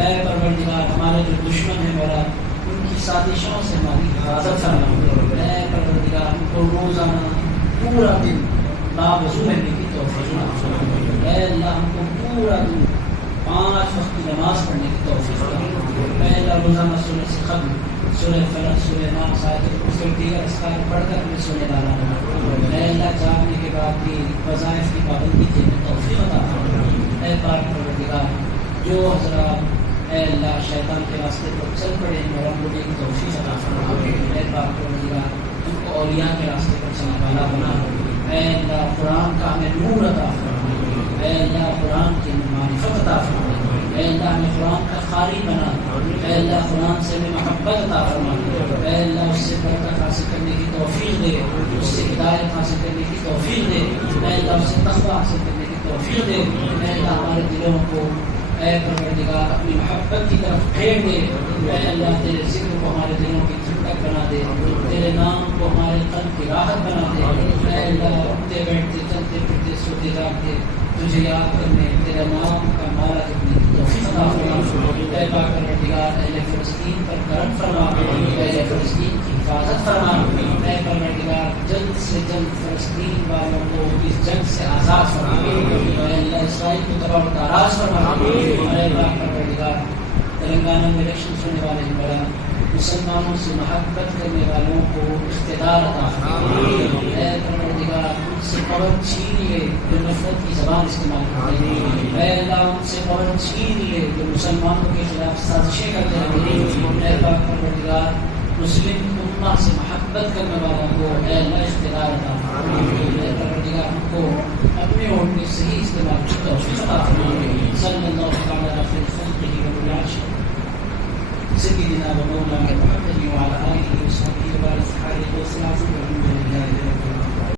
اے پروردگار ہمارے جو دشمن ہیں مولا ان کی سازشوں سے ہماری حفاظت فرما. اے پروردگار ہم کو روزانہ پورا دن باوضو رہنے کی توفیق عطا فرما. اے اللہ ہم کو پورا دن 5 وقت کی نماز پڑھنے کی توفیق عطا. اے اللہ روزانہ سورہ سے قبل سورہ فلق, سورہ ناس, آیت الکرسی اور دیگر اذکار پڑھ کر ہمیں سونے ڈالا. اے اللہ جاگنے کے بعد بھی وظائف کی پابندی کے لیے توفیق عطا فرما. اے پاک پروردگار جو حضرات اے اللہ شیطان کے راستے پر چل پڑے ہیں اور ہم کو ایک توفیق عطا فرما. اے پاک پروردگار ان کو اولیاء کے راستے پر چلنے والا بنا. اے اللہ قرآن کا ہمیں نور عطا فرما. اے اللہ قرآن کی معرفت عطا فرما. اے اللہ ہمیں قرآن کا قاری بنا. اے اللہ قرآن سے ہمیں محبت عطا فرما. اے اللہ اس سے برکت حاصل کرنے کی توفیق دے, اس سے ہدایت حاصل کرنے کی توفیق دے. اے اللہ اس سے تقوی حاصل کرنے کی توفیق دے. اے اللہ ہمارے دلوں کو اے پروردگار اپنی محبت کی طرف پھیر دے. اے اللہ تیرے ذکر کو ہمارے دلوں کی ٹھنڈک بنا دے, تیرے نام کو ہمارے قلب کی راحت بنا دے. اے اللہ اٹھتے بیٹھتے چلتے پھرتے سوتے جاگتے تجھے یاد کرنے تیرے نام کا نعرہ کرنے کی توفیق عطا فرما. اے پاک پروردگار اہل فلسطین پر کرم فرما. اہل فلسطین کی حفاظت فرما. اے پروردگار جلد سے جلد فلسطین والوں کو اس جنگ سے آزاد فرما. اے اللہ اسرائیل کو تباہ و تاراج فرما. اے پاک پروردگار تلنگانہ میں الیکشنز ہونے والے ہیں بڑا مسلمانوں سے محبت کرنے والوں کو اقتدار عطا فرما. اے پروردگار ان سے پاور چھین لے جو نفرت کی زبان استعمال کرتے ہیں. اے اللہ ان سے پاور چھین لے جو مسلمانوں کے خلاف سازشیں کرتے ہیں. اے پاک پروردگار مسلم امہ سے محبت کرنے والوں کو اے اللہ اقتدار عطا فرما. اے پروردگار ہم کو اپنے ووٹ میں صحیح استعمال کی توفیق عطا فرما. صلی اللہ تعالی علیہ وسلم سيدنا ومولانا محمد وعلى آله وصحبه وبارك عليه وسلم.